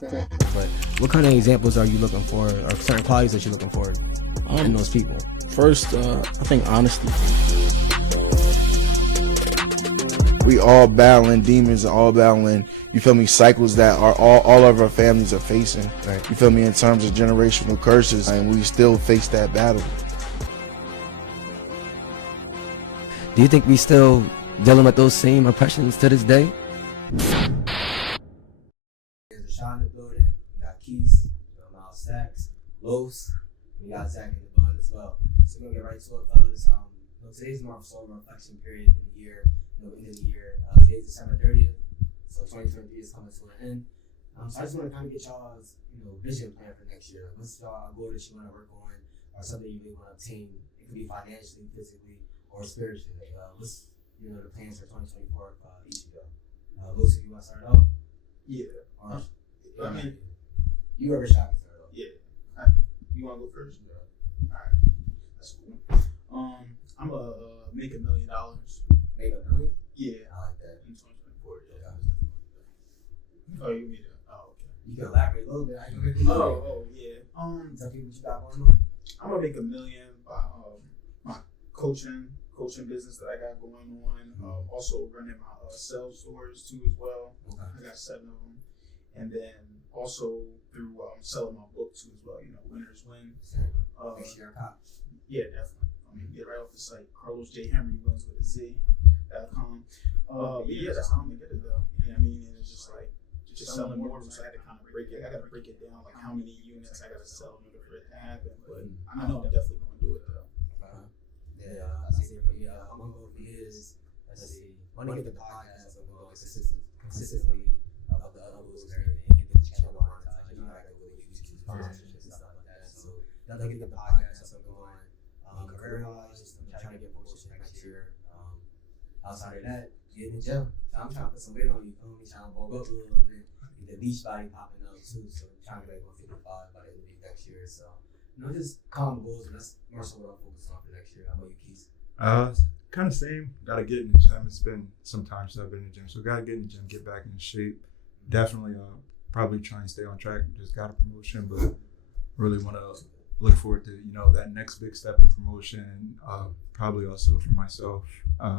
But what kind of examples are you looking for, or certain qualities that you're looking for in those people? First, I think honesty. We all battling demons and all battling, you feel me, cycles that are all of our families are facing. Right. You feel me, in terms of generational curses, and we still face that battle. Do you think we still dealing with those same oppressions to this day? There's a shot in the building. We got Keys, Miles Stacks, Los, and we got Zach in the building as well. So we're gonna get right to it, fellas. Today's more of a solar reflection period in the year. End of the year. Today's December 30th, so 2023 is coming to an end. So I just want to kind of get y'all's, vision plan for next year. Like, what's y'all goal that you want to work on, or something you may want to obtain? It could be financially, physically, or spiritually. What's the plans for 2024 for each of y'all? Lucy, you want to start off? Yeah. You ever shot to start off? Yeah. You want to go first? Yeah. All right. That's cool. I'm gonna make $1 million. Make $1 million? Yeah. I like that. In 2024, yeah. Oh, you mean that? Oh, okay. You can elaborate a little bit. How you make $1 million? Oh, yeah. Tell people what you got going on. I'm gonna make $1 million by my coaching business that I got going on. Also running my sales stores too as well. Okay. I got 7 of them, and then also through selling my book too as well. Winners win. Make sure you're a cop. Yeah, definitely. Get right off the site. Carlos J. Henry wins with a Z.com. But yeah, that's how I'm gonna get it though. You know what I mean? And it's just like selling more. So I had to kind of break it. I got to break it down, like how many units I got to sell in order for it to happen. But I know I'm definitely gonna do it though. Yeah, I see it for me. I'm gonna go for years. Let's see. When I get the podcast, I'm going consistently up the uploads and everything, get the channel monetized. I gotta go to YouTube sponsorships and stuff like that. So definitely get the podcast up and going. Career-wise, I'm trying to get promotion next year. Outside of that, getting in the gym. So I'm trying to put some weight on you. Feel me? Trying to bulk up a little bit. Get the beach body popping up too. So I'm trying to get 155 by the end of next year. So just calm goals, and that's more so what I'm focused on for next year. How about you, Keith? Kind of same. Gotta get in the gym. It's been some time since I've been in the gym, so gotta get in the gym, get back in shape. Definitely, probably try and stay on track. Just got a promotion, but really want to look forward to that next big step in promotion. Probably also for myself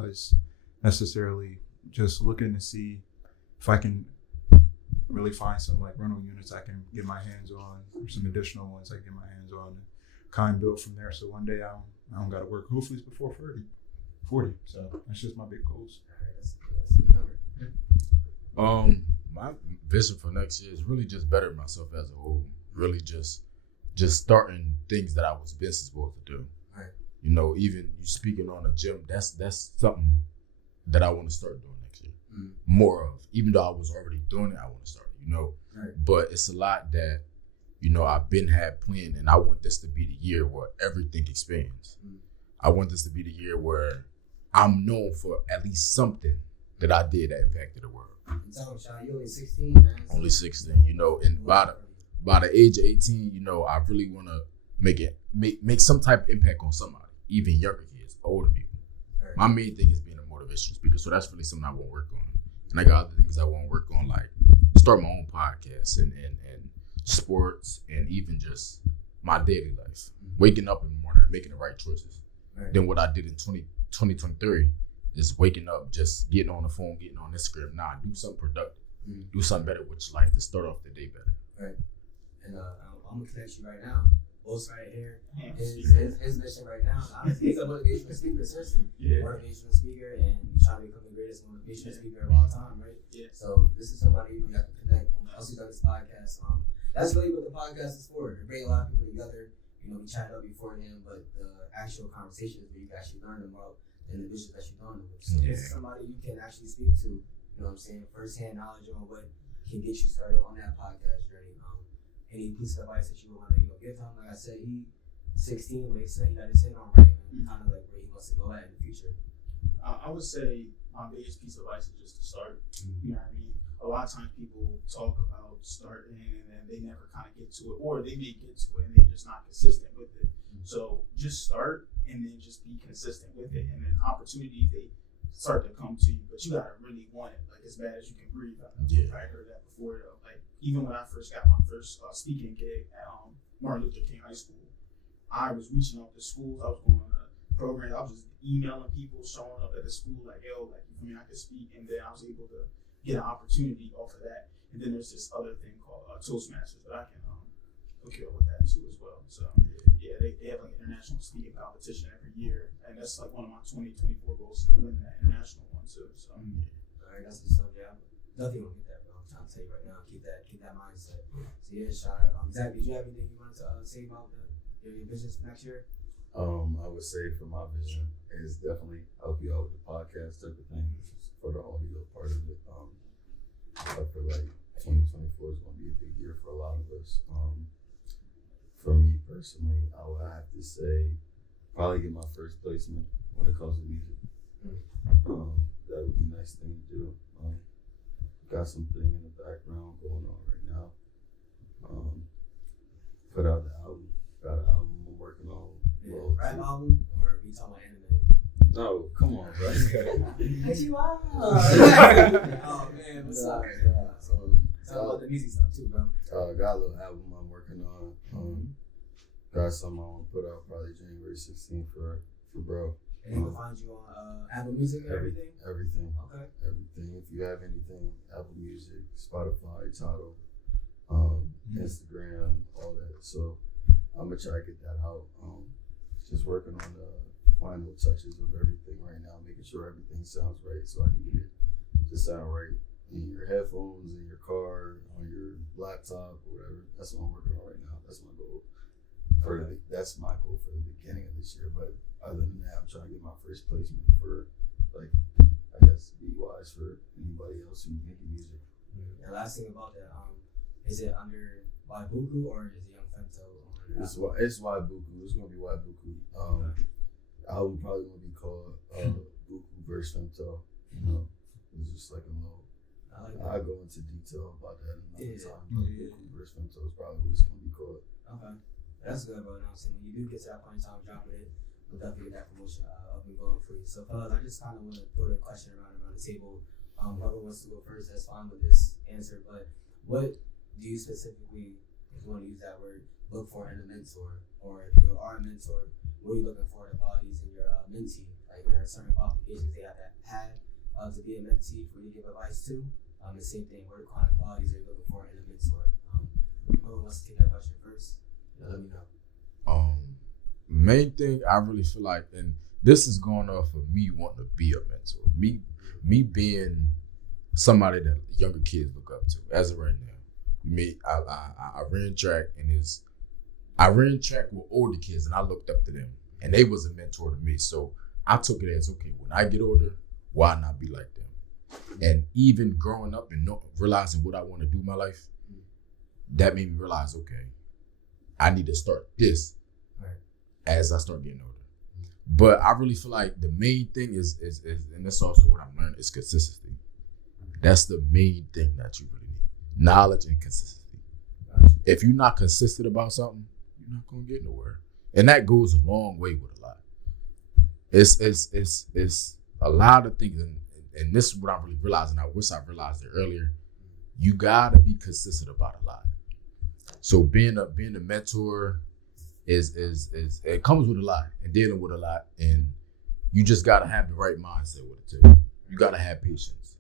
is necessarily just looking to see if I can really find some like rental units I can get my hands on, or some additional ones I can get my hands on, and kind of build from there. So one day I don't got to work. Hopefully it's before 40. So that's just my big goals. My vision for next year is really just better myself as a whole. Really just starting things that I was been supposed to do. Right. Even you speaking on a gym, that's something that I want to start doing next year. More of, even though I was already doing it, I want to start. Right. But it's a lot that I've been planned, and I want this to be the year where everything expands. I want this to be the year where I'm known for at least something that I did that impacted the world. Tell him, Sean, you're only 16, man. Only 16, and by the age of 18, I really want to make some type of impact on somebody, even younger kids, older people. Right. My main thing is being a motivational speaker, so that's really something I want to work on. And I got other things I want to work on, like start my own podcast and sports, and even just my daily life. Waking up in the morning and making the right choices. Right. Then what I did in 2023 is waking up, just getting on the phone, getting on Instagram. Do something productive. Do something better with your life to start off the day better. Right. And I'm going to connect you right now. Both right here. His mission right now. He's a motivational speaker, seriously. Yeah. Motivational speaker, and he's trying to become the greatest motivational speaker of all time, right? Yeah. So this is somebody you have to connect. Also done this podcast. That's really what the podcast is for. To bring a lot of people together. We chatted up beforehand, but the actual conversation is where you can actually learn about the individuals that you're doing it with. So this is somebody you can actually speak to. First-hand knowledge on what can get you started on that podcast journey. Any piece of advice that you would want to give him? Like I said, he's 16, but he said he got his head on right, and kind of like where he wants to go at in the future. I would say my biggest piece of advice is just to start. You know what I mean? A lot of times people talk about starting and then they never kind of get to it, or they may get to it and they're just not consistent with it. So just start and then just be consistent with it, and then opportunities, they start to come to you, but you gotta really want it, like as bad as you can breathe. I heard that before though. Like even when I first got my first speaking gig at Martin Luther King High School, I was reaching out to schools. I was going on programs. I was just emailing people, showing up at the school like, yo, like, you mean I could speak, and then I was able to get an opportunity off of that. And then there's this other thing called Toastmasters that I can hook you up with that too as well. So yeah, they have like an international speaking competition every year, and that's like one of my 2024 goals to win that international one too. So all right, that's what's up. Yeah, nothing will get that, bro. I'm trying to tell you right now, keep that mindset. So yeah, shout out. Zach, did you have anything you wanted to say about your business next year? I would say for my vision is definitely help you out with the podcast type of thing for the audio part of it. I feel like 2024 is going to be a big year for a lot of us. For me personally, I would have to say probably get my first placement when it comes to music. That would be a nice thing to do. Got something in the background going on right now. Put out the album. Got an album I'm working on. Yeah, rap album, or we talking about anime? No, come on, bro. Oh man, what's up? Talk about the music stuff too, bro. Got a little album I'm working on. Got something I want to put out probably January 16th for bro. And you can find you on Apple Music and everything? Everything. Okay. Everything. If you have anything, Apple Music, Spotify, Tidal, Instagram, all that. So I'm gonna try to get that out. Just working on the final touches of everything right now, making sure everything sounds right so I can get it to sound right in your headphones, in your car, on your laptop, or whatever. That's what I'm working on right now. That's my goal. That's my goal for the beginning of this year. But other than that, I'm trying to get my first placement for, like, I guess, be wise for anybody else who's making music. And last thing about that, is it under Waibuku or is it Young Femto? It's Waibuku. It's gonna be Waibuku. Album probably gonna be called Buku verse Femto. You know, it's just like a little. I'll go into detail about that another time. But Buku verse Femto is probably what it's gonna be called. Okay, that's good, bro. Now, when you do get to that point in time, dropping it, we'll definitely get that promotion up and going for you. So, fellas, I just kind of want to throw the question around the table. Whoever wants to go first, that's fine with this answer. But what do you specifically, if you want to use that word, look for in a mentor? Or if you are a mentor, what are you looking for in the qualities in your mentee? Like, there are certain qualifications they have to have to be a mentee for you to give advice to. The same thing, what kind of qualities are you looking for in a mentor? Whoever wants to take that question first, let me know. Main thing I really feel like, and this is going off of me wanting to be a mentor, me being somebody that younger kids look up to as of right now. I ran track, and I ran track with older kids, and I looked up to them, and they was a mentor to me. So I took it as, okay, when I get older, why not be like them? And even growing up and realizing what I want to do in my life, that made me realize, okay, I need to start this as I start getting older. But I really feel like the main thing is and that's also what I'm learning, is consistency. That's the main thing that you really need. Knowledge and consistency. If you're not consistent about something, you're not gonna get nowhere. And that goes a long way with a lot. It's a lot of things, and this is what I'm really realizing. I wish I realized it earlier. You gotta be consistent about a lot. So being a mentor is it comes with a lot and dealing with a lot, and you just gotta have the right mindset with it too. You gotta have patience,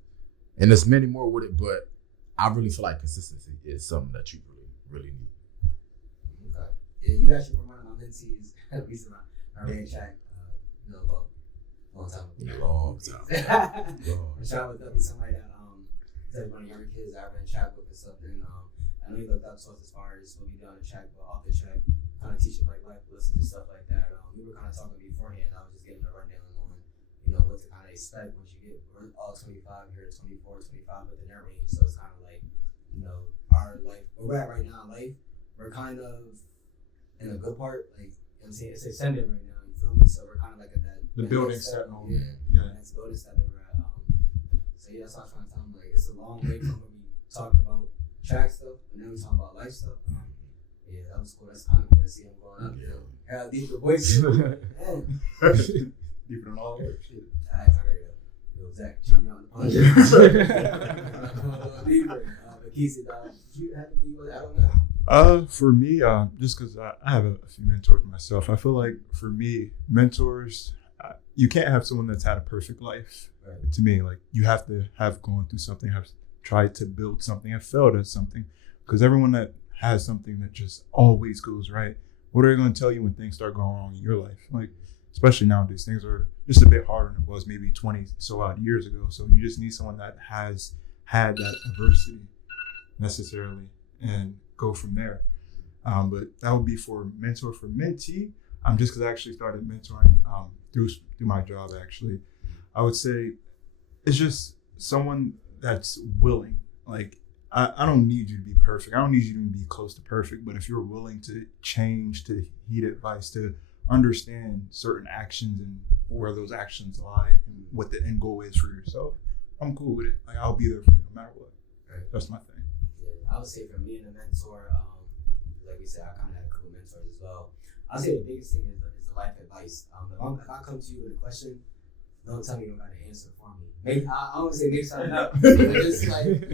and there's many more with it. But I really feel like consistency is something that you really need. Okay. Yeah, you actually were one of my mentees. At least I ran track, about a long time ago. Long time. Rashad was definitely somebody that one of the younger kids I ran track with and stuff. And I know he looked up to us as far as what we do on the track, but off the track, kind of teaching like life lessons and stuff like that. We were kind of talking beforehand. I was just getting a rundown on, what to kind of expect once you get all 25, you're at 24, 25 within that range. So it's kind of like, our life, where we're at right now in life, we're kind of in a good part. Like, I'm saying, it's ascending right now. You feel me? So we're kind of like at that. The building set on. Yeah. That's building set that we're at. So yeah, that's what I'm trying to tell them. Like, it's a long way from when we talking about track stuff, and then we talking about life stuff. Yeah, that was cool. That's kind of cool to see him going up. Yeah, deeper voice. Deeper than all that shit. Alright, Zach, chime me out in the podcast. Deeper. But Keith, you have anything you want to add on that? For me, just because I have a few mentors myself, I feel like for me, mentors, you can't have someone that's had a perfect life. Right. To me, like you have to have gone through something, have tried to build something, have failed at something. Because everyone that has something that just always goes right, what are they going to tell you when things start going wrong in your life? Like, especially nowadays, things are just a bit harder than it was maybe 20 so odd years ago. So you just need someone that has had that adversity necessarily and go from there. But that would be for mentor. For mentee, just because I actually started mentoring through my job, actually, I would say it's just someone that's willing. Like, I don't need you to be perfect. I don't need you to be close to perfect. But if you're willing to change, to heed advice, to understand certain actions and where those actions lie and what the end goal is for yourself, I'm cool with it. Like, I'll be there for you no matter what. Right. That's my thing. Yeah, I would say for me and a mentor, like we said, I kind of had a couple mentors as well. I'll say the biggest thing is the life advice. If I come to you with a question, don't tell me you don't got an answer for me. Maybe I don't say make something up. But just like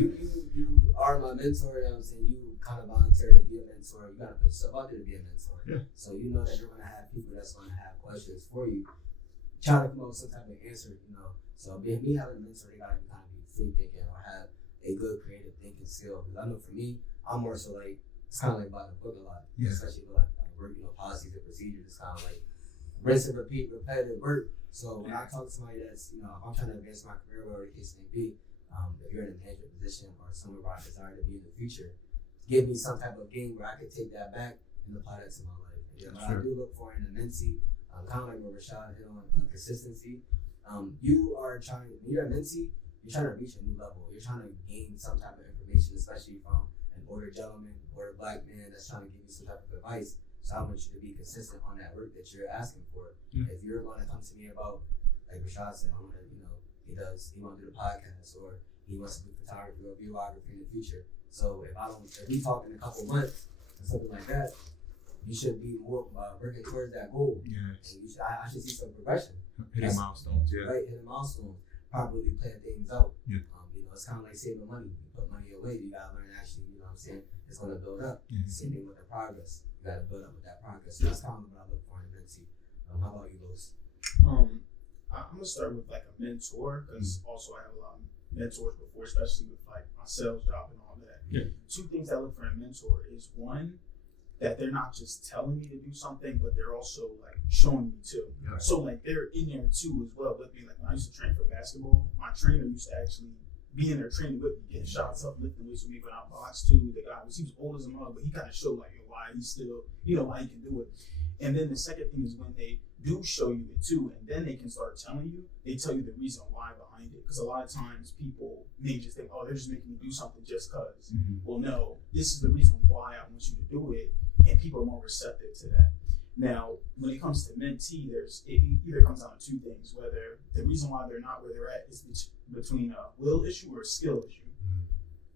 you are my mentor, you know what I'm saying? You kind of volunteer to be a mentor. You gotta put yourself out there to be a mentor. Yeah. So you know that you're gonna have people that's gonna have questions for you. Try to come up with some type of answer, you know. So me having a mentor, they gotta kind of be free thinking or have a good creative thinking skill. Because I know for me, I'm more so like it's kind of like by the book a lot, especially with like work, you know, policies and procedures. It's kind of like rinse and repeat, repetitive work. So when I talk to somebody that's, you know, if I'm trying to advance my career, whatever the case may be, if you're in a management position or somewhere where I desire to be in the future, give me some type of game where I can take that back and apply that to my life. And what I do look for in a mentee, kind of like what Rashad hit on, consistency. When you're a mentee, you're trying to reach a new level. You're trying to gain some type of information, especially from an older gentleman or a black man that's trying to give you some type of advice. So I want you to be consistent on that work that you're asking for. Mm-hmm. If you're going to come to me about, like Rashad said, I want to, you know, he want to do the podcast or he wants to do photography or videography in the future. So if we talk in a couple months or something like that, you should be more working towards that goal. Yes. And I should see some progression. Hitting milestones, yeah. Right, hitting milestones. Properly plan things out. Yeah. You know, it's kind of like saving money. You put money away, you got to learn actually, you know what I'm saying? It's going to build up. Mm-hmm. Same thing with the progress. You got to build up with that progress. So that's kind of what I look for in a mentee. How about you, Louis? I'm going to start with like a mentor because also I have a lot of mentors before, especially with like my sales job and all that. Yeah. Two things I look for in a mentor is one, that they're not just telling me to do something, but they're also like showing me too. Yeah. So like they're in there too as well with me. Like when I used to train for basketball, my trainer used to actually be in there training with me, getting shots up, lifting weights with me when I boxed too. The guy he was old as a mug, but he kind of showed like why he's still, why he can do it. And then the second thing is when they do show you it too, and then they can start telling you, they tell you the reason why behind it. Because a lot of times people may just think, oh, they're just making me do something just because. Mm-hmm. Well, no, this is the reason why I want you to do it, and people are more receptive to that. Now, when it comes to mentee, it either comes down to two things, whether the reason why they're not where they're at is between a will issue or a skill issue.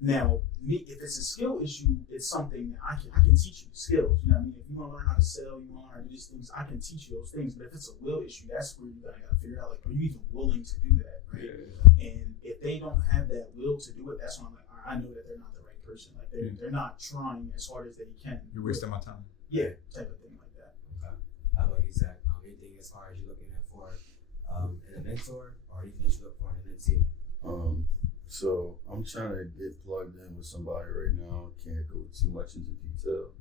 Now, if it's a skill issue, it's something that I can teach you skills. You know what I mean? If you want to learn how to sell, you want to learn how to do these things, I can teach you those things. But if it's a will issue, that's where you gotta figure out, like, are you even willing to do that, right? Yeah. And if they don't have that will to do it, that's when I'm like, all right, I know that they're not the right person. Like they're not trying as hard as they can. You're wasting my time. Yeah, type of thing like that. Okay. How about you, Zach? Anything as far as you're looking at for in a mentor or anything that you look for in a mentee? So I'm trying to get plugged in with somebody right now. Can't go too much into detail.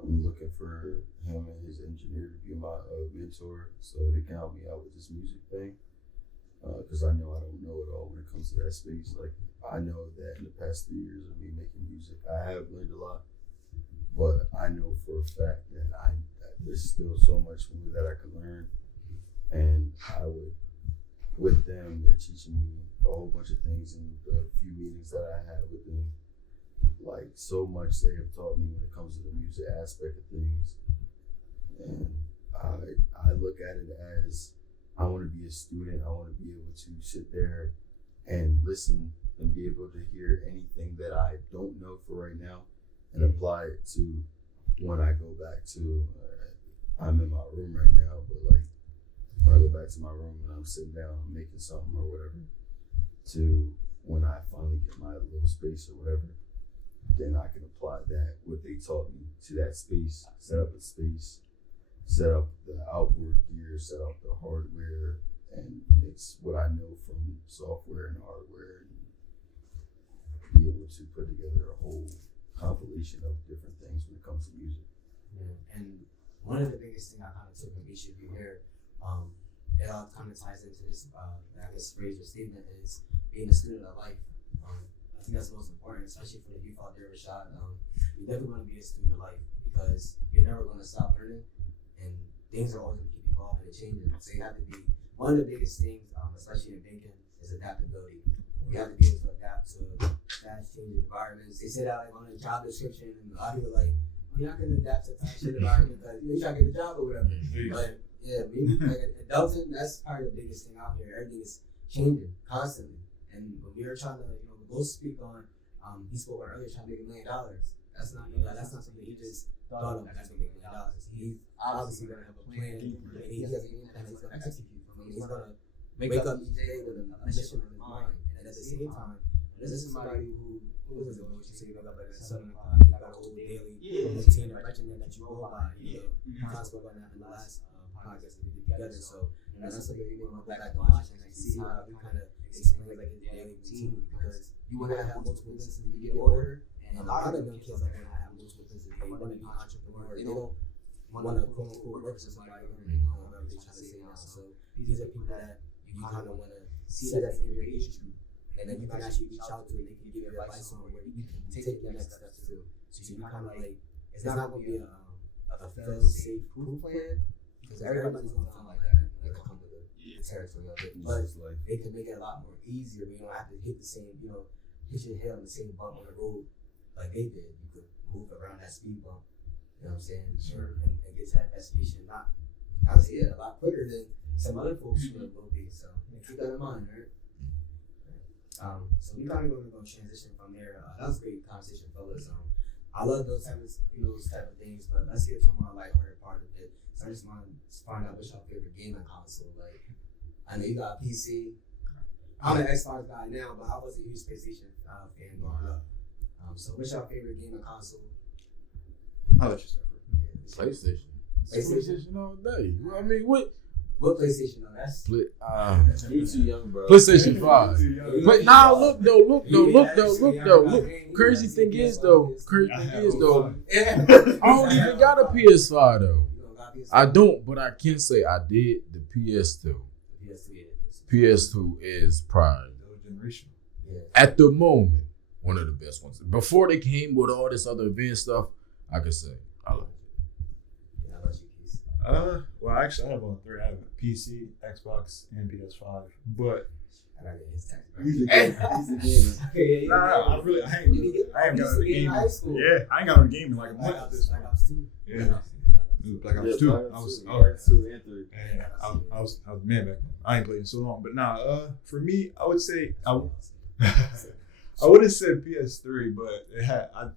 I'm looking for him and his engineer to be my mentor so they can help me out with this music thing. Because I know I don't know it all when it comes to that space. Like, I know that in the past 3 years of me making music, I have learned a lot. But I know for a fact that there's still so much more that I could learn. And with them, they're teaching me a whole bunch of things in the few meetings that I had with them. Like, so much they have taught me when it comes to the music aspect of things. And I look at it as I want to be a student. I want to be able to sit there and listen and be able to hear anything that I don't know for right now and apply it to when I go back to, I'm in my room right now, but like when I go back to my room and I'm sitting down, I'm making something or whatever, to when I finally get my little space or whatever, then I can apply that, what they taught me, to that space, set up a space, set up the outboard gear, set up the hardware, and mix what I know from software and hardware, and be able to put together a whole compilation of different things when it comes to music. Yeah. And one of the biggest things I kind of took from each of you here, it all kind of ties into this, I guess, phrase or statement is being a student of life. I think that's most important, especially for the youth out there, Rashad. You definitely want to be a student of life because you're never going to stop learning, and things are always going to keep evolving and changing. So you have to be, one of the biggest things, especially in banking, is adaptability. You have to be able to adapt to fast changing environments. They say that like on the job description, and a lot of people are like, you're not going to adapt to fast changing environment because you're trying to get a job or whatever. But yeah, maybe like adulting, that's probably the biggest thing out here. Everything is changing constantly. And when we were trying to, go speak on, he spoke on earlier trying to make $1 million. That's not, that's not something he just thought of. That's going to make $1 million. He's obviously going to have a plan, and he has a game plan he's going to execute. He's going to wake up each day with a mission in his mind. And at the same time, this is somebody who is a coach. You say you wake up at 7 o'clock, you got a whole daily routine and regimen that you go by. You kind of spoke on that in the last podcast that we did together. So that's something you want to go back and watch and see how he kind of explains like his daily routine, because you want to have multiple businesses when you get older, and a lot of young kids are going to have multiple businesses. They want to be entrepreneurs. They don't want to quote unquote work for somebody, whatever they're trying to say now. So these are people that you kind of want to see that's in your age group, and then you can actually reach out to, and they can give you advice on where you can take your next steps too. So you kind of like, it's not going to be a fail-safe proof plan, because everybody's going to feel like that. They can come to the territory of it, but they can make it a lot more easier. You don't have to hit the same, hit your head on the same bump on the road like they did. You could move around that speed bump, you know what I'm saying? Sure. And get to that destination, not obviously a lot quicker than some other folks will be. So keep that in mind, right? So we kind of going to go transition from there. That was a great conversation, fellas. I love those type of things, but let's get to a more lighthearted part of it. So I just want to find out what's your favorite gaming console. Like, I know you got a PC. I'm an Xbox guy now, but I was a huge PlayStation fan growing up. So what's your favorite gaming console? I'll let you start first. PlayStation all day. I mean, what PlayStation though? That's You too young, bro. PlayStation 5. But now look though. Crazy thing is though, I don't even got a PS5 though. I don't, but I can say I did the PS2. PS2 is prime. At the moment, one of the best ones. Before they came with all this other advanced stuff, I could say I like it. How about you, Keith? Well, actually, I have all three. I have a PC, Xbox, and PS5. But I gotta get his tax. He's a gamer. I haven't got on the game. Yeah, I ain't got on the game in like a month at this point. Yeah. Black Ops 2. I was man back then. I ain't played in so long. But for me, I would say I would have said PS3, but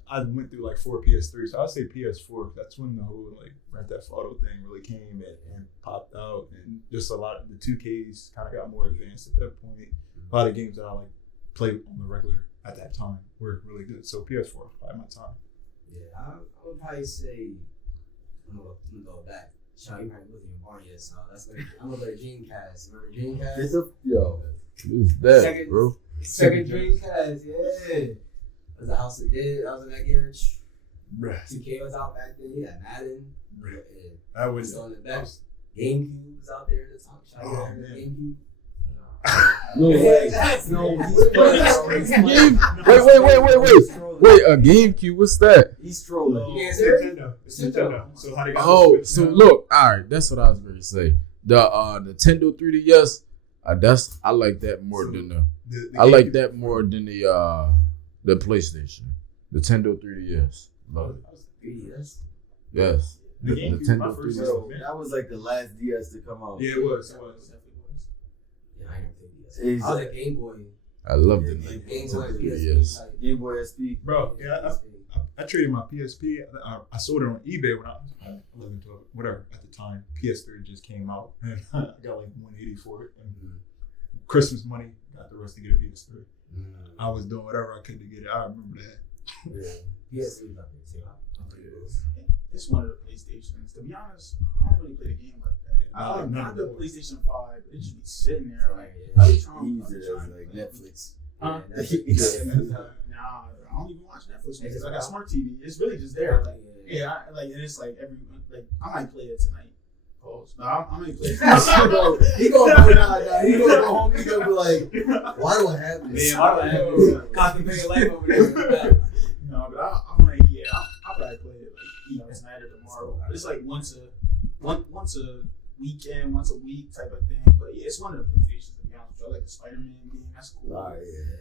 I went through like 4 PS3s. So I'd say PS4. That's when the whole like Grand Theft Auto thing really came and popped out, and just a lot of the 2Ks kind of got more advanced at that point. A lot of games that I like played on the regular at that time were really good. So PS4 was probably my time. Yeah, I would probably say I'm gonna go back. Sean, you probably wasn't even born yet, so I'm gonna go to Dreamcast. Remember Dreamcast? Yo. Who's that, bro? Second Dreamcast, yeah. It was a House of Dead. I was in that game. 2K was out back then. Yeah, Madden. That was on the back. GameCube was out there at the time. Oh, man. GameCube. Wait, a GameCube, what's that? He's trolling. Nintendo. So how do you look, all right, that's what I was going to say. The Nintendo 3DS, I like that more than the PlayStation. Nintendo 3DS. Love it. 3DS? Yes. The Nintendo 3DS. That was like the last DS to come out. Yeah, it was. Yeah, I didn't think DS. I was a Game Boy. I love the Game Boy 3DS. Game Boy SP. Bro, yeah, I traded my PSP. I sold it on eBay when I was 11, 12, whatever at the time. PS3 just came out, and I got like $180 for it. And Christmas money, got the rest to get a PS3. I was doing whatever I could to get it. I remember that. Yeah. PS3 up there too. I'll play those. It's one of the PlayStations. To be honest, I don't really play the game like that. I like the PlayStation 5, but it just be sitting there like every time. He uses it as like Netflix. Huh? Yeah, Nah, I don't even watch Netflix because I got smart TV. It's really just there. Like, and it's like I might play it tonight. Pause. No, I might play it. He gonna go now. He gonna go home. He gonna be like, why do I have this? why do I have this? Contemplating life over there. No, but I'm like, I'll probably play it like tonight or tomorrow. It's like once a weekend, once a week type of thing. But yeah, it's one of the PlayStations to be honest with you. I like the Spider-Man game. That's cool.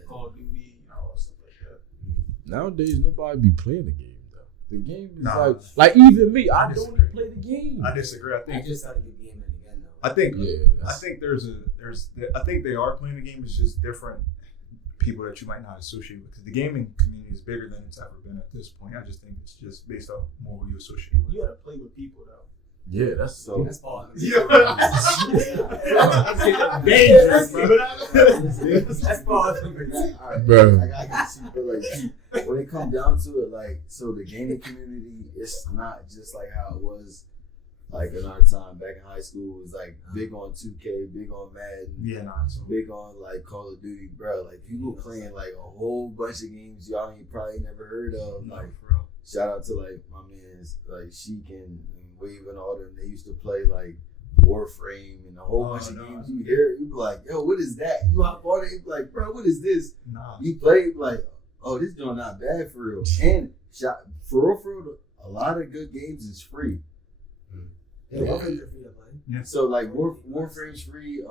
Call of Duty, all stuff like that. Nowadays, nobody be playing the game though. The game is Nah. like even me. I don't even play the game. I disagree. I think just started the game again though. I think Yeah, I think they are playing the game. It's just different people that you might not associate with. Because the gaming community is bigger than it's ever been at this point. I just think it's just based off more who you associate with. You gotta play with people though. Yeah, that's so. That's Paul. Dangerous, bro. That's Paul. Bro. Like, I can see, but like when it comes down to it, like so the gaming community, it's not just like how it was like in our time back in high school. It was like big on 2K, big on Madden, big on like Call of Duty, bro. Like people playing like a whole bunch of games y'all ain't probably never heard of. Like shout out to like my man's like Sheik and Wave and all them. They used to play like Warframe and a whole bunch of games. You hear it, you be like, yo, what is that? You hop on it, you be like, bro, what is this? You play, you be like, oh, this joint not bad for real. And for real, a lot of good games is free. Yeah. So like Warframe's free.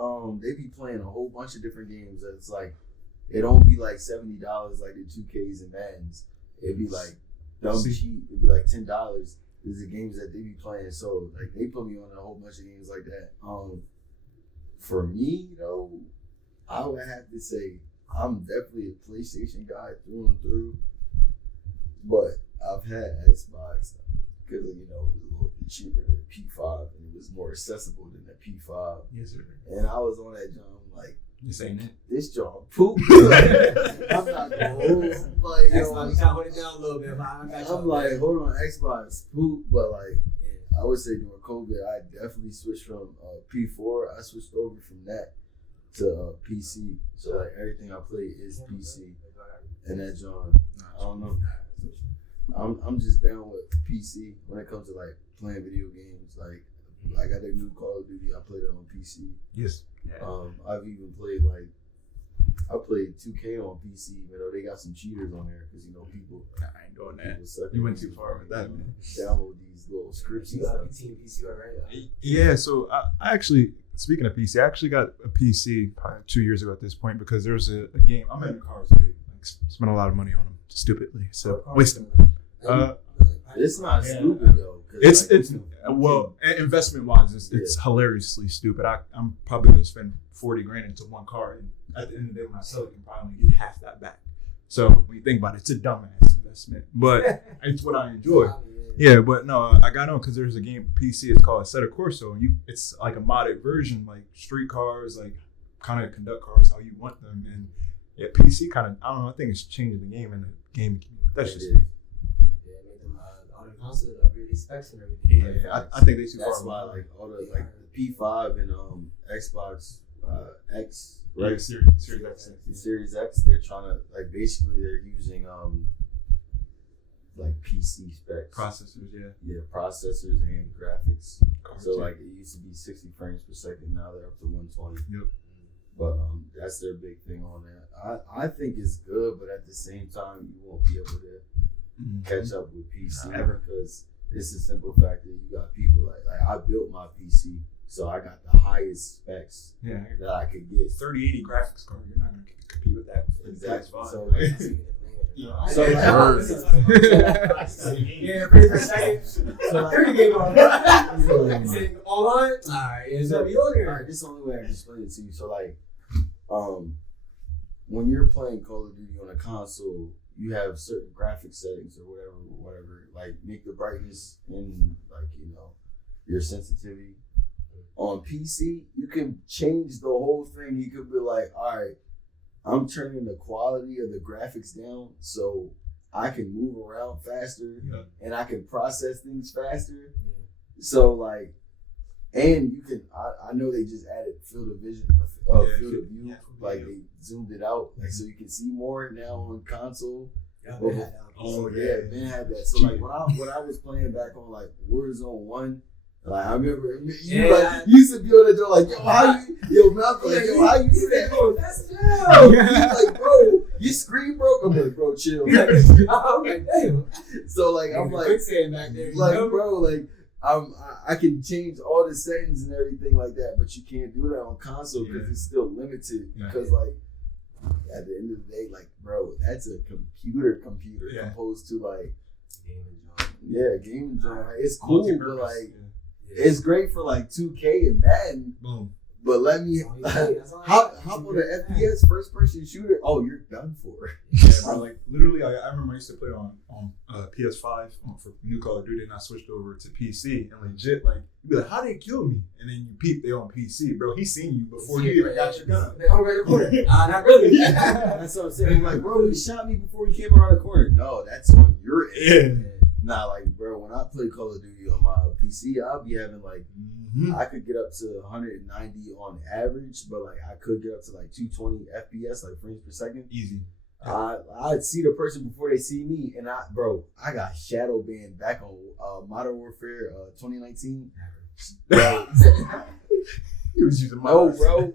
They be playing a whole bunch of different games. It's like it don't be like $70 like the 2Ks and Maddens. It'd be like dumb cheap. It'd be like $10. These are games that they be playing. So like they put me on a whole bunch of games like that. For me though, I would have to say I'm definitely a PlayStation guy through and through. But I've had Xbox because it was a little bit cheaper than the P5 and it was more accessible than the P5. Yes, sir. And I was on that jump like, this ain't it. This joint poop. I'm not gonna hold. Like, Xbox, you hold it down a little bit. I'm like, hold on, Xbox poop. But like, I would say during COVID, I definitely switched from P4. I switched over from that to PC. So like everything I play is PC. And that joint, I don't know. I'm just down with PC when it comes to like playing video games. Like I got a new Call of Duty. I played it on PC. Yes. Yeah. I've even played I played 2K on PC, even though they got some cheaters on there because people. I ain't doing that. You went too far with that, man. Download these little scripts. You got a team PC, right? Yeah. So I actually, speaking of PC, I actually got a PC probably 2 years ago at this point because there was a game. I'm in the cars big. Spent a lot of money on them stupidly. So wasting. It's not stupid though. It's well, investment wise, it's hilariously stupid. I'm probably gonna spend $40,000 into one car, and at the end of the day, when I sell it, I can probably only get half that back. So when you think about it, it's a dumbass investment, but it's what I enjoy. Yeah, but no, I got on because there's a game PC. It's called Assetto Corsa. It's like a modded version, like street cars, like kind of conduct cars how you want them, and yeah, PC kind of I don't know. I think it's changing the game in the gaming community. That's just me. Also, really specs and everything. Yeah, I think they too far. That's why like all the the P5 and Xbox X, right? Series X. Series X, they're trying to basically they're using PC specs, processors, processors and graphics. So it used to be 60 frames per second, now they're up to 120. Yep. But that's their big thing on that. I think it's good, but at the same time, you won't be able to catch up with PC because it's a simple fact that you got people like I built my PC, so I got the highest specs that I could get. 3080 graphics card, you're not gonna compete with that. Exactly. So online. This is the only way I can explain it to you. So when you're playing Call of Duty on a console, you have certain graphic settings or whatever, like make the brightness and your sensitivity. On PC, you can change the whole thing. You could be like, all right, I'm turning the quality of the graphics down so I can move around faster and I can process things faster. So like, and you can. I know they just added field of vision, field of view. Like they zoomed it out, like so you can see more now on console. Ben had that. So like when I was playing back on like Warzone 1. Like I remember, you used to be on the door like, Malcolm, how you do that? Bro, that's He's like, bro, your screen broke. I'm like, bro, chill. I'm like, damn. So like, I'm like, back there, bro, like, I can change all the settings and everything like that, but you can't do that on console because it's still limited. Because like, at the end of the day, like, bro, that's a computer opposed to like, gaming joint. It's cool, but like. It's great for like 2K and Madden. Boom. But let me hop on the FPS first person shooter. Oh, you're done for. Yeah, bro. Like literally, I remember I used to play on PS5 for new Call of Duty, and I switched over to PC. And legit, like you'd be like, "How they kill me?" And then you peep, they on PC, bro. He seen you before you even got your gun. I'm right corner. Not really. That's what I'm saying. Like, bro, he shot me before he came around the corner. No, that's on your end. Nah, like, bro, when I play Call of Duty on my PC, I'll be having like, I could get up to 190 on average, but like I could get up to like 220 FPS, like frames per second. Easy. I'd see the person before they see me, and I got shadow banned back on Modern Warfare 2019. He was using mouse. bro.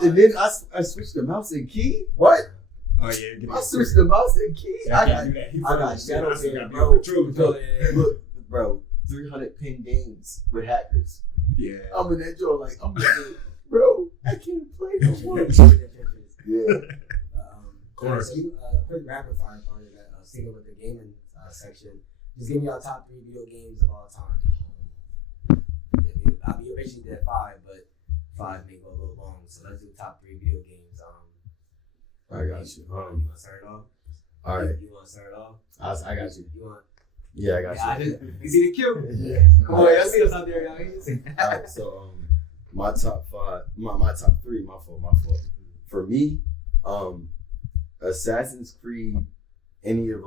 And then I switched the mouse and key. What? Oh yeah, I switched the mouse and key. I got shadow banned, bro. Look, bro, 300 pin games with hackers. Yeah, I'm in that joint like I'm like, bro, I can't play no more. Quick rapid fire part of that. Sticking with the gaming section, just give me your top 3 video games of all time. I'll be eventually at 5, but 5 may go a little long, so let's do top 3 video games. I got you. You want to start it off? All right. You want to start it off? I got you. You want? Yeah, I got you. You see the cue? Yeah. Come on, y'all see us out there, y'all. All right, so my top 5, my top 3, my fault. For me, Assassin's Creed, anything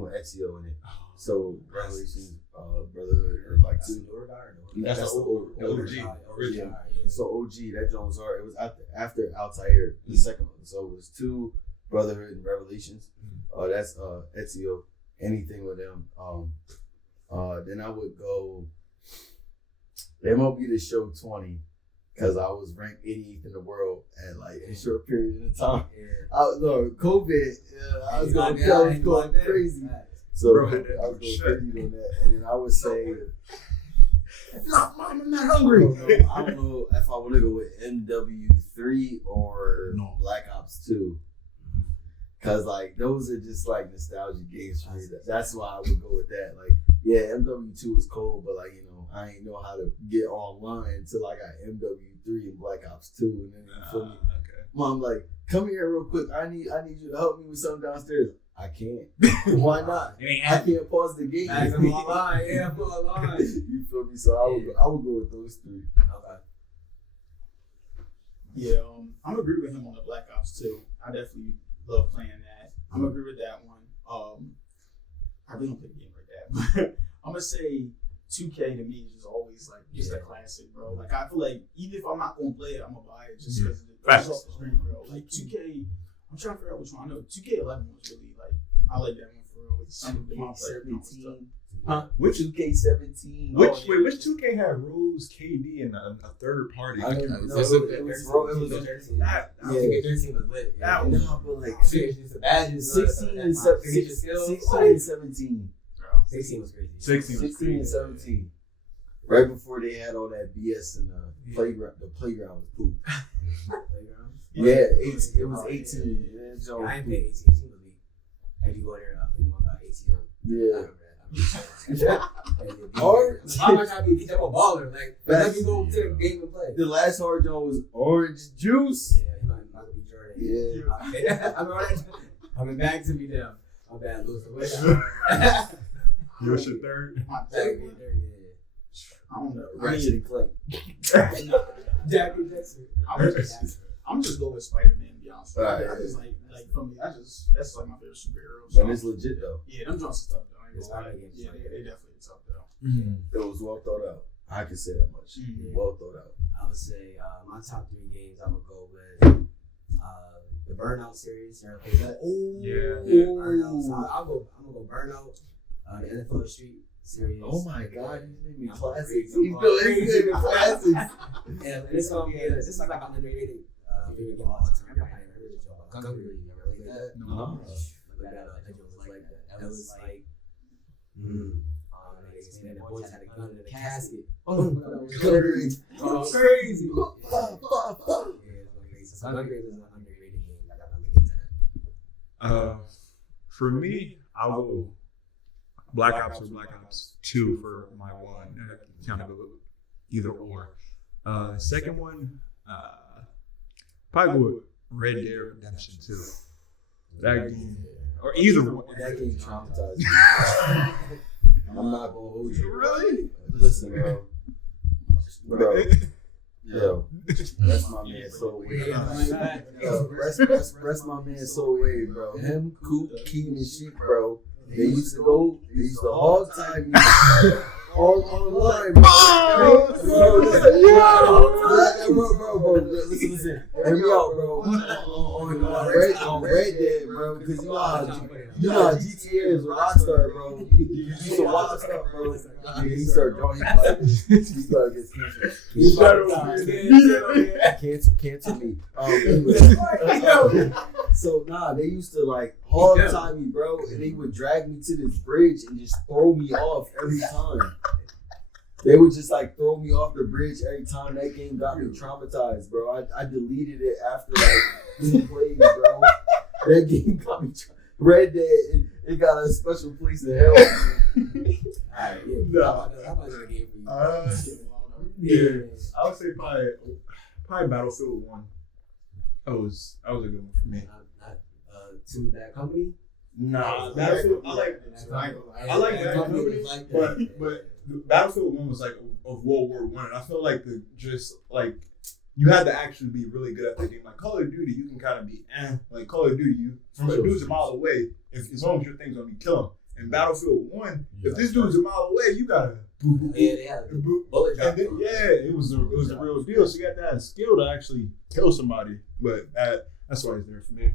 with Ezio in it. So Revelations, Brotherhood, or like that's the OG. So OG, that joint was hard. It was after Altair, the second one. So it was 2 Brotherhood and Revelations. That's Ezio. Anything with them. Then I would go MLB The Show 20 because I was ranked 88th in the world at like a short period of time. COVID, I was going crazy. So I was going crazy on that. And then I would say, no, Mom, I'm not hungry. I don't know if I want to go with MW3 or Black Ops 2. Cause like those are just like nostalgic games for me. That's why I would go with that. Like, yeah, MW2 was cool, but like, I ain't know how to get online until I got MW3 and Black Ops 2. And then you feel me? Mom, like, come here real quick. I need you to help me with something downstairs. I can't. Why not? I can't pause the game. I'm online. Yeah, I'm online. You feel me? So I would go with those 3. Okay. Yeah, I'm agree with him on the Black Ops 2. I definitely love playing that. I'm agree with that one. I really don't play the game like that, but I'm gonna say 2K to me is just always like just a classic, bro. Like I feel like even if I'm not gonna play it, I'm gonna buy it just because it's off the screen, bro. Like 2K, I'm trying to figure out which one. I know 2K11 was really like I like that one for real. With some of the 2K17. Huh? Which 2K17? Which 2K had Rose, KD, and a third party? I don't know. It was 13. That 13 was lit. That was but like 16 and 17. 16 was crazy. 16 and 17. Right before they had all that BS in the playground. The playground was poop. Yeah, it was 18. Yeah, I ain't playing 18. 18 was me. If you go there, I think about 18. Yeah. How much I be I'm a baller? Like, let me go to the game and play. The last hard joint was orange juice. Yeah, he might be Jordan. Yeah. I'm coming back to me now. I'm bad loser. You was your third? My third one? I don't know. Ratchet and Clank. Jackie Jackson. I'm just go with Spider-Man, to be honest. Alright. I just like for me, that's like my favorite superhero. So. But it's legit though. Yeah, them joints are tough though. I ain't It's gonna lie. fighting games. Yeah, they definitely tough though. It was well thought out. I can say that much. Well thought out. I would say my top 3 games, I would go with the Burnout series. You ever played that? Yeah. Burnout. So I'm gonna go Burnout, the NFL Street series. Oh my God, you made me I'm classics. crazy. You know, it's gonna be classics. And it's gonna be this is like an underrated favorite game of all time. Y'all probably never heard of it. Gungery. You ever played that? No. Look at that. That was like that. That was like. Man, the boys had a gun in a casket. Crazy. Crazy. So Gungery is an underrated game. I gotta look into that. For me, I'll go Black Ops or Black Ops 2 for my one. Kind of go either or. Second one, probably go with Red Dead Redemption 2. That game, or either one. That game traumatized me. I'm not gonna hold you. Really? Listen, bro. Yo, that's my man Soul Wave. Yo, rest my man Soul Wave, bro. Him, Coop, Keem, and Sheep, bro. They used to hog tie me online, bro. Listen. Hear me out, bro. On Red Dead, bro. Because you know how GTA is a Rockstar, bro. You used to watch stuff, bro. He started drawing. He started getting cancel me. Anyway. So they used to like hog tie me, bro, and they would drag me to this bridge and just throw me off every time. They would just like throw me off the bridge every time. That game got me traumatized, bro. I deleted it after like 2 plays, bro. That game got me Red Dead. It got a special place in hell. Alright, yeah. How about that game for you? Yeah, I would say probably Battlefield 1. That was a good one for me. Not Two Bad Company. Nah, Battlefield. I like Bad Company, but Battlefield 1 was like of World War I. And I feel like you had to actually be really good at that game. Like Call of Duty, you can kind of be like Call of Duty. You from a dude's a mile away. If as long as your thing's gonna be killing. In Battlefield 1, if this dude's a mile away, you gotta they had a bullet drop. it was the real deal. So you got to have skill to actually kill somebody. But that's why it's there for me.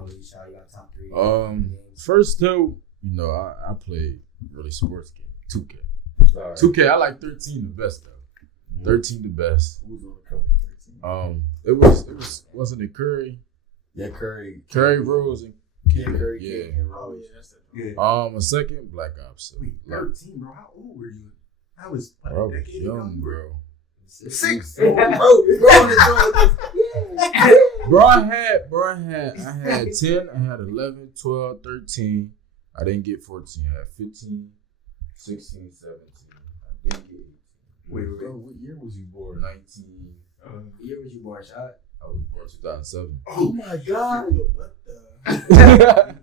You got top 3 games. First though, I played really sports game. 2K. Right. 2K. I like 13 the best though. 13 the best. Who's on the cover 13? Wasn't it Curry? Yeah, Curry. Curry, Rose, and Curry. Yeah. Oh yeah, that's the. A second Black Ops. Wait, 13, bro. How old were you? I was like Bro, a decade young, ago. bro. 6. Bro, I had 10, I had 11, 12, 13. I didn't get 14. I had 15, 16, 17. I didn't get 18. Wait. Bro, what year was you born? 19. What year was you born, Shot? I was born 2007. Oh my God. What the?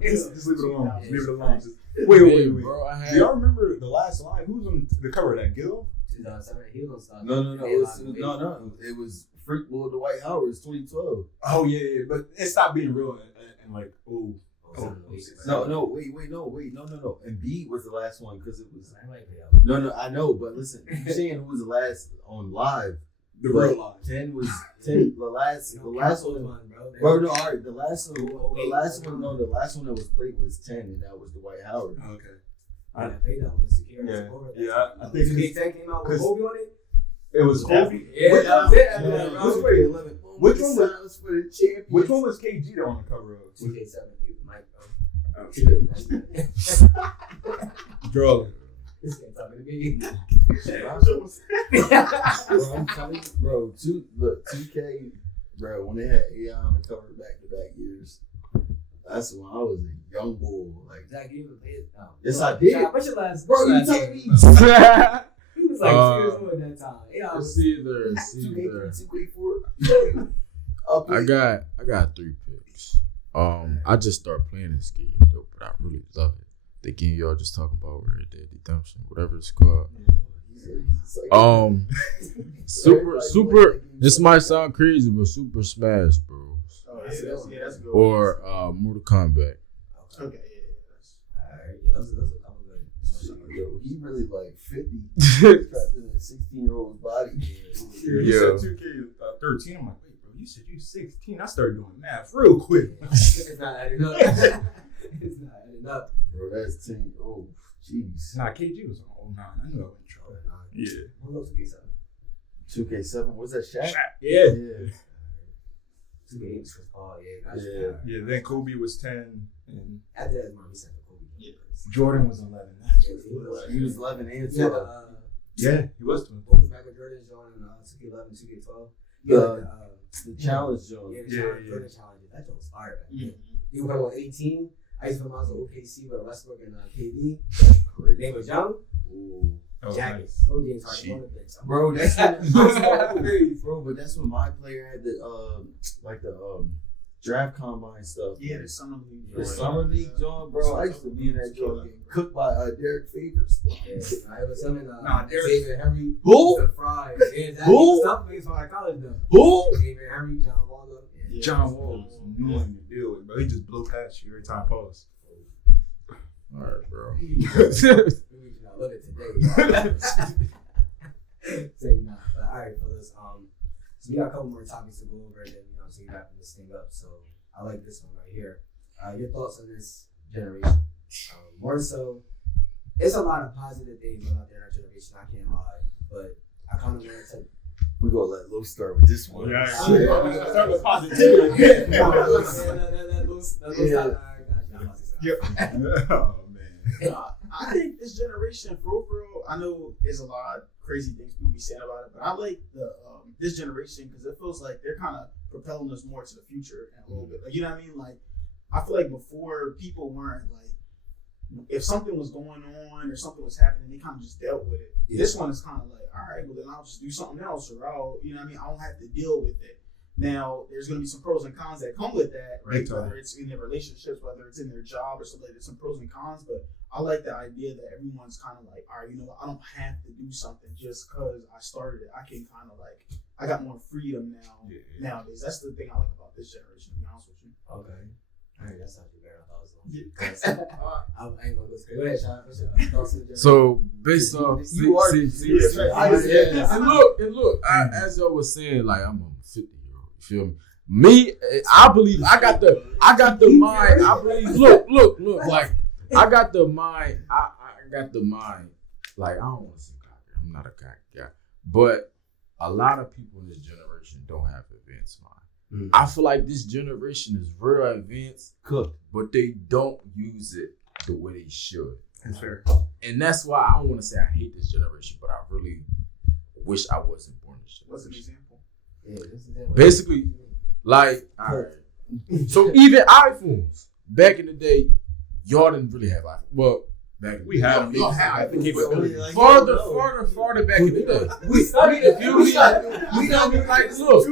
Just leave it alone. Yeah. Leave it alone. Wait. Bro, I had. Do y'all remember the last line? Who was on the cover of that? Gil? 2007. He was on No. It was Freak Will the White Howard's 2012. Oh yeah. But it stopped being real and like No. Wait. No. And B was the last one because it was. I might be up. No. I know, but listen, you're saying who was the last on live? the real line. 10 was 10. The last one, bro. No, all right. The last one that was played was 10, and that was the White Howard. Okay. I played that one. Yeah. I think 2K10 came out with Kobe on it. it was Kobe. Which one was KG on the cover of? 2K7, Mike. Drug. This ain't talking to me. Bro, I'm telling you, bro. 2K, bro. When they had AI on the cover back-to-back years, that's when I was a young bull. Like, Zach, you even played it? No. Yes, I did. What's your last? Bro, you telling me? He was like 2 years old at that time. Yeah, It's either. 2K3, 2K4. I got 3 picks. I just started playing this game though, but I really love it. The game y'all just talking about, Red Dead Redemption, whatever it's called. Super. This might sound crazy, but Super Smash Bros. Oh, yeah, that's good. Or Mortal Kombat. Okay, Alright, those are a couple good. Yo, he really like 50 trapped in a 16-year-old's body. You said 2K13. I'm like, wait, bro, you said you 16. I started doing math real quick. It's not adding up. It's not adding up. Bro, that's 10. Oh, jeez. Nah, KG was on 09. I knew I was in trouble. Yeah. Who knows 2K7? 2K7, what's that, Shaq? Yeah. 2K8 was Paul, yeah. Yeah, then Kobe was 10. And After that, my recent Kobe. Yeah. Jordan was 11. That's what it was. He was 11 and Yeah, 12. Yeah, he was 12. what was Michael Jordan's Jordan 2K11, 2K12? The challenge joint. Yeah, the Yeah, challenge, yeah. Jordan challenges. That joint was fire back then. Mm-hmm. He went on 18. I used to put him on OKC with Westbrook and KD. Crazy. Name was Young. Ooh. Oh, Jacket. nice. No James Harden on the bench. Bro, that's when, bro, but that's when my player had the draft combine stuff. Yeah, the summer league. The summer league joint, bro. I used to be in that joint getting cooked by Derek Favors. Yeah, it was him and Nah, Derek- David Henry. Who? The Fry. Yeah, that Who? stuff makes my college though. Who? David Henry, John Wall. Yeah. John Wall was annoying to deal with, bro. He just blew past you every time pause. All right, bro. We I love it today. Say nah. But all right, fellas. So we got a couple more topics to go over, and then so we wrapping this thing up. So I like this one right here. Your thoughts on this generation? More so, it's a lot of positive things about their generation. I can't lie, but I kind of want to. We're going to let Lo start with this one. Yeah. Start with positivity. Oh, man. I think this generation, for real, I know there's a lot of crazy things people be saying about it, but I like the this generation because it feels like they're kind of propelling us more to the future in a little bit. Like, you know what I mean? Like, I feel like before people weren't like, if something was going on or something was happening, they kind of just dealt with it. Yeah. This one is kind of like, all right, well then I'll just do something else, or I'll, you know what I mean? I don't have to deal with it. Now, there's going to be some pros and cons that come with that, right? Whether it's in their relationships, whether it's in their job or something, there's some pros and cons, but I like the idea that everyone's kind of like, all right, you know what? I don't have to do something just because I started it. I can kind of like, I got more freedom now nowadays. That's the thing I like about this generation, to be honest with you. Okay. All right, that's not too bad. I ain't gonna listen. Go ahead, Sean. What's your thoughts on the generation? So based off, and look, as y'all was saying, like I'm a 50-year-old. You feel me? Me, I believe I got the mind. I believe. Look. Like I got the mind. I got the mind. Like I don't want to say cocky. I'm not a cocky guy, but a lot of people in this generation don't have advanced mind. Mm-hmm. I feel like this generation is very advanced, cooked, but they don't use it the way they should. That's fair. And that's why I don't want to say I hate this generation, but I really wish I wasn't born this generation. What's an example? Yeah, this is it. Basically, like, all right. So even iPhones, back in the day, y'all didn't really have iPhones. Well, back We have y'all have the capability. Like, farther back in the day. We studied it. We don't be like, look,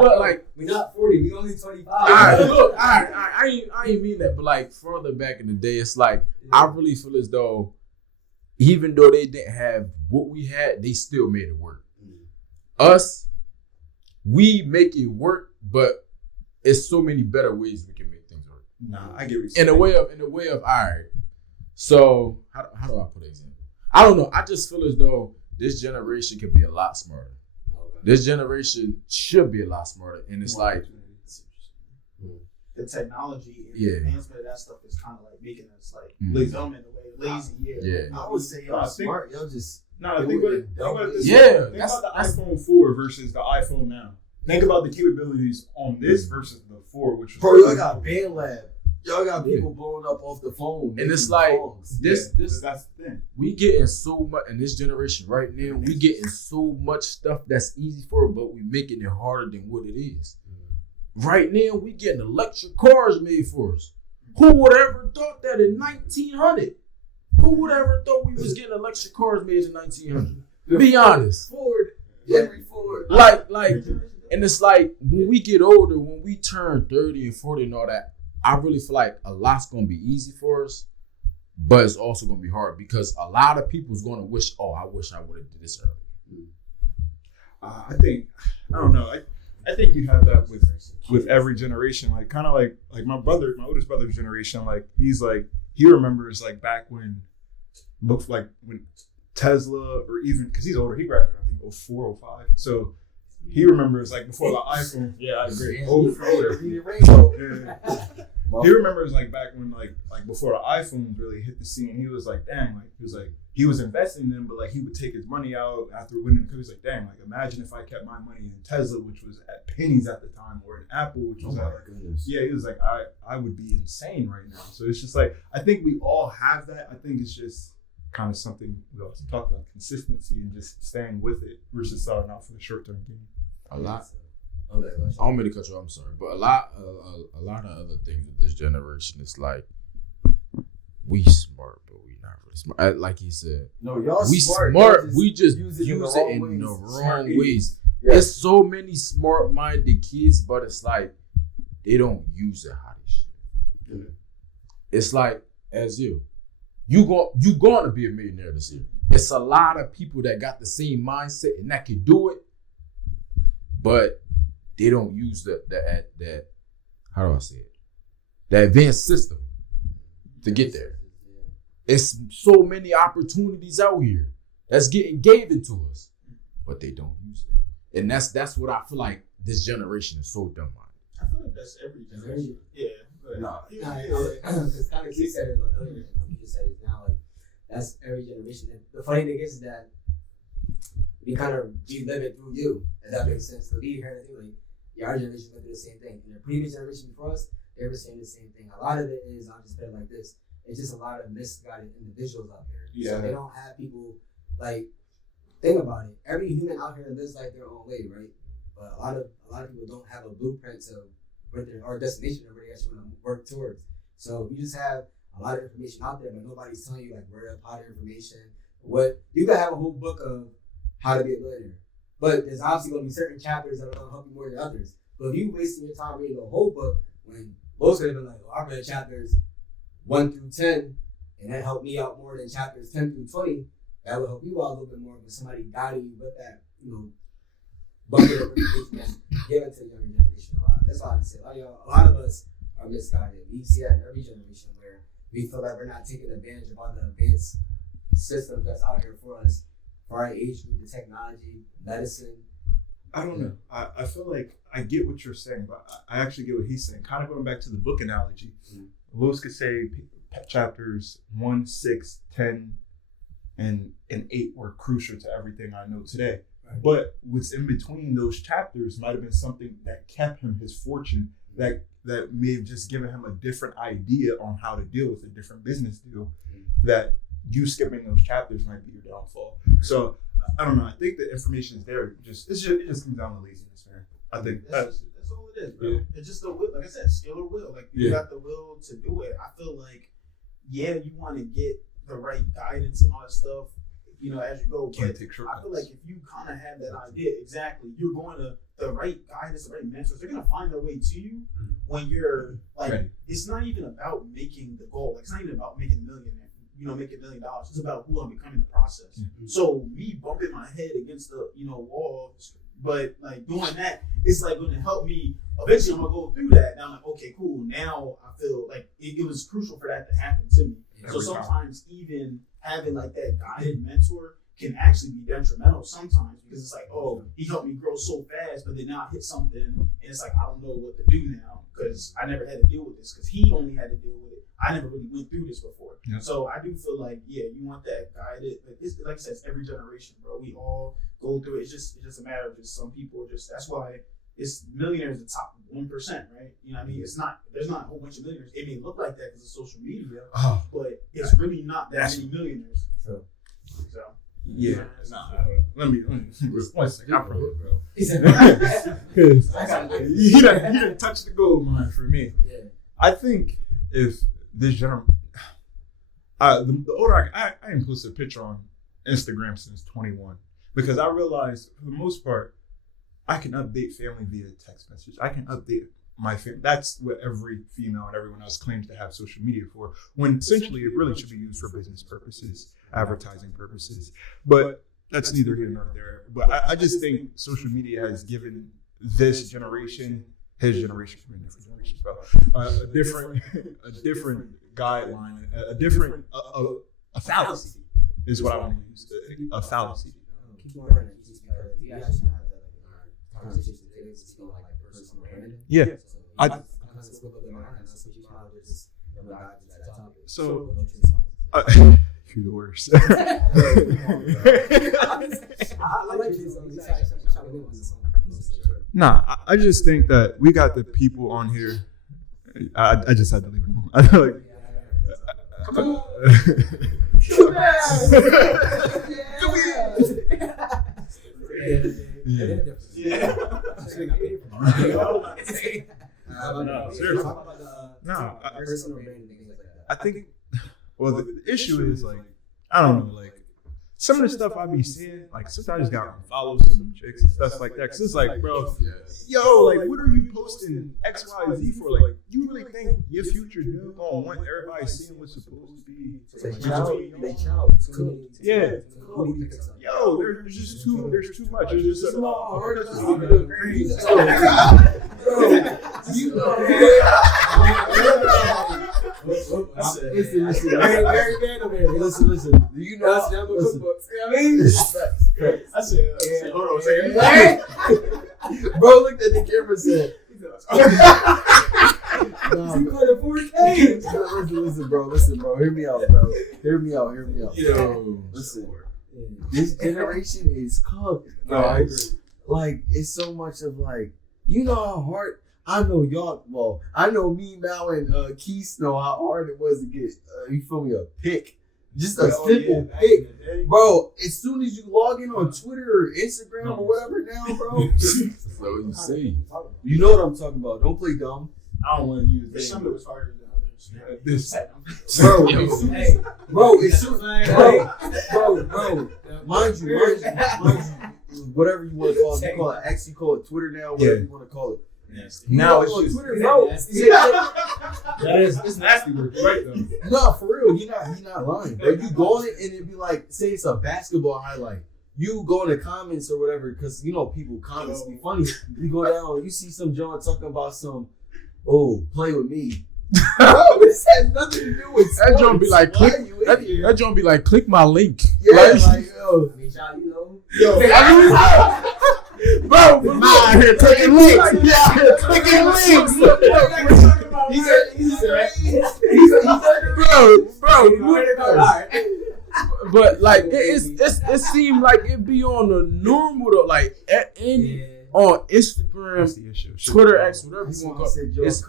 but like, we're not 40. We only 25. all right, look, I ain't mean that, but like further back in the day, it's like I really feel as though even though they didn't have what we had, they still made it work. Us, we make it work, but it's so many better ways we can make things work. Nah, I get what you're saying. In a way of, all right. So how do I put an example? I don't know. I just feel as though this generation could be a lot smarter. Okay. This generation should be a lot smarter, and it's like the technology and the advancement of that stuff is kind of like making us like dumb in a way, lazy. Yeah. I would say y'all smart. Y'all just think about this. Yeah. Think about the iPhone 4 versus the iPhone now. Think about the capabilities on this versus the 4, which was bro, y'all got band lab. Y'all got people blowing up off the phone. And it's like this that's the thing. We getting so much in this generation right now. We getting so much stuff that's easy for it, but we making it harder than what it is. Right now, we getting electric cars made for us. Who would ever thought that in 1900? Who would ever thought we was getting electric cars made in 1900? Be honest. Ford. Henry Ford. Like, and it's like when we get older, when we turn 30 and 40 and all that, I really feel like a lot's gonna be easy for us, but it's also gonna be hard because a lot of people's gonna wish, oh, I wish I would have did this earlier. I think I don't know. I think you have that with every generation. Like kind of like my oldest brother's generation. Like he remembers like back when when Tesla or even because he's older, he graduated I think 04, 05. So he remembers like before the iPhone. Yeah, I agree. He remembers like back when like before the iPhone really hit the scene. He was like, dang, he was investing in them, but like he would take his money out after winning. He was like, dang, like imagine if I kept my money in Tesla, which was at pennies at the time, or in Apple, which was yeah. He was like, I would be insane right now. So it's just like I think we all have that. I think it's just kind of something we also talk about, consistency and just staying with it versus starting out for the short term gain. A lot. I don't mean to cut you off, I'm sorry, but a lot of other things with this generation, it's like we smart, but we not really smart. Like he said, no, y'all we smart. We just use it in the wrong ways. Yeah. There's so many smart-minded kids, but it's like they don't use it how they should. Yeah. It's like as you going to be a millionaire this year. It's a lot of people that got the same mindset and that can do it, but they don't use that how do I say it? The advanced system to get there. It's so many opportunities out here that's getting given to us, but they don't use it. And that's what I feel like this generation is so dumb on. I feel like that's every generation. Yeah. Because kind of he said it earlier. He just said it now. Like that's every generation. And the funny thing is that we kind of relive it through you. If that makes sense. So we hear anything like our generation went through the same thing. And the previous generation before us, they were saying the same thing. A lot of it is, I'll just put it like this, it's just a lot of misguided individuals out there. Yeah. So they don't have people, like, think about it. Every human out here lives like their own way, right? But a lot of people don't have a blueprint to or destination or where they actually want to work towards. So you just have a lot of information out there, but nobody's telling you like where to apply the information. What you could have a whole book of how to be a millionaire, but there's obviously going to be certain chapters that are going to help you more than others. But if you wasting your time reading the whole book, when most could have been like, oh, I read chapters 1 through 10, and that helped me out more than chapters 10 through 20, that would help you out a little bit more. But somebody guiding you with that, bucket of information that's given to the younger generation a lot. That's all I can say. A lot of us are misguided. We see that in every generation where we feel like we're not taking advantage of all the advanced systems that's out here for us, for our age group, the technology, medicine. I don't know. I feel like I get what you're saying, but I actually get what he's saying. Kind of going back to the book analogy. Mm-hmm. Lewis could say chapters 1, 6, 10, and 8 were crucial to everything I know today. Right. But what's in between those chapters might have been something that kept him his fortune, that may have just given him a different idea on how to deal with a different business deal, that you skipping those chapters might be your downfall. So I don't know. I think the information is there. It just comes down to laziness, man. I think that's all it is, bro. Yeah. It's just the will. Like I said, skill or will. Like you got the will to do it. I feel like, you want to get the right guidance and all that stuff, as you go. But I feel like if you kind of have that idea, exactly, you're going to the right guidance, the right mentors. They're gonna find their way to you when you're like. Right. It's not even about making the goal. Like, it's not even about making $1 million. Make $1 million. It's about who I'm becoming in the process. Mm-hmm. So me bumping my head against the wall, but like doing that, it's like going to help me. Eventually, I'm gonna go through that. And I'm like, okay, cool. Now I feel like it was crucial for that to happen to me. So sometimes even having like that guided mentor can actually be detrimental sometimes, because it's like, oh, he helped me grow so fast, but then now I hit something and it's like I don't know what to do now because I never had to deal with this, because he only had to deal with it. I never really went through this before. Yeah. So I do feel like, you want that guided. It's, like I said, it's every generation, bro. We all go through it. It's just a matter of just some people that's why it's millionaires the top 1%, right? You know what I mean? There's not a whole bunch of millionaires. It may look like that because of social media, but it's really not that many millionaires. True. So. Yeah. Let me one second. I probably bro. He didn't touch the gold mine for me. Yeah. I think if this the older I ain't posted a picture on Instagram since 21, because I realized for the most part I can update family via text message. I can update That's what every female and everyone else claims to have social media for, when essentially it really should be used for business purposes, advertising purposes. But that's neither here nor there. But I just think social media has given this generation, his generation, different generations, bro, a different guideline, a fallacy is what I want to use. A fallacy. Keep going on because you actually have that conversation today to speak on like personal branding. Yeah. So I kind of spoke up in my mind. That's what you probably just dive into that topic. So, you're the worst. I like this song. He's trying to win on the song. Nah, I just think that we got the people on here. I just had to leave it alone. I feel like. Come on. Yeah. No, personal branding and things like that. I think. Well, the issue is like, I don't know, like some of the stuff I be seeing, like sometimes I just gotta follow some chicks and stuff like that. Cause it's like, bro, yo, like what are you posting X, Y, Z for? Like, you really think your future dude gonna want everybody seeing what's supposed to be? Yeah. Yo, there's just too much. There's just Listen. Do you know? Listen. I said, hold on a second. Bro looked at the camera and said, listen, bro. Hear me out, bro. Hear me out. Yo, listen. This generation is cooked, bro. Like, it's so much of like, you know how hard. I know y'all. Well, I know me, Mal, and Keith know how hard it was to get. You feel me? A pick. Just a simple pick, bro. As soon as you log in on Twitter or Instagram or whatever now, bro. That's what you say. You know what I'm talking about. Don't play dumb. I don't want to use this. Some of it was harder than others. this. Bro, bro. Mind you, whatever you want to call it. You call it X, you call it Twitter now, whatever you want to call it. Nasty. Now it's just Twitter, bro. It's nasty work, right though. No, for real, he not lying. But you go on it and it'd be like, say it's a basketball highlight. You go in the comments or whatever, because you know people comments be funny. You go down, you see some John talking about some, play with me. Bro, this has nothing to do with sports. That joint be like click. That joint be like click my link. Yeah, like yo, Bro, out here clicking links. But like it seemed like it be on the normal though, like on Instagram, Twitter, X, whatever you want to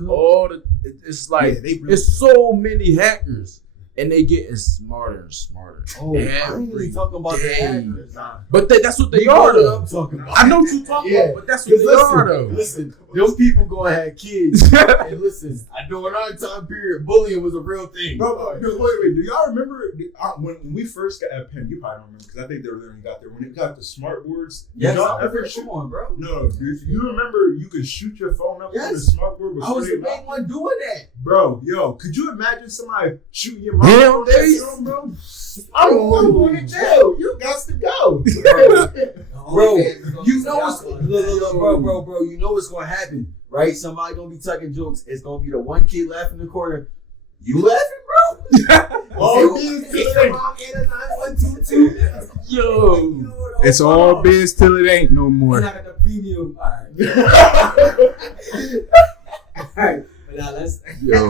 call it. It's like it's so many hackers. And they getting smarter and smarter. Oh, I ain't even talking about the hackers. But that's what they are, though. I'm talking about. I know what you're talking about, but that's what they are, though. Listen, those people gonna have kids. And listen, during our time period, bullying was a real thing. Bro, wait. Do y'all remember when we first got at Penn? You probably don't remember because I think they were there when you got there. When it got the smart boards. Yes, y'all ever come on, bro. No, you remember you could shoot your phone up on the smart board? I was the main one doing that. Bro, could you imagine somebody shooting your mom? Hell days, bro. I'm going to jail. You got to go, bro. You know what's bro. You know what's gonna happen, right? Somebody gonna be tucking jokes. It's gonna be the one kid laughing in the corner. You laughing, bro? Yo, it's all biz till it ain't no more. The premium. All right. Now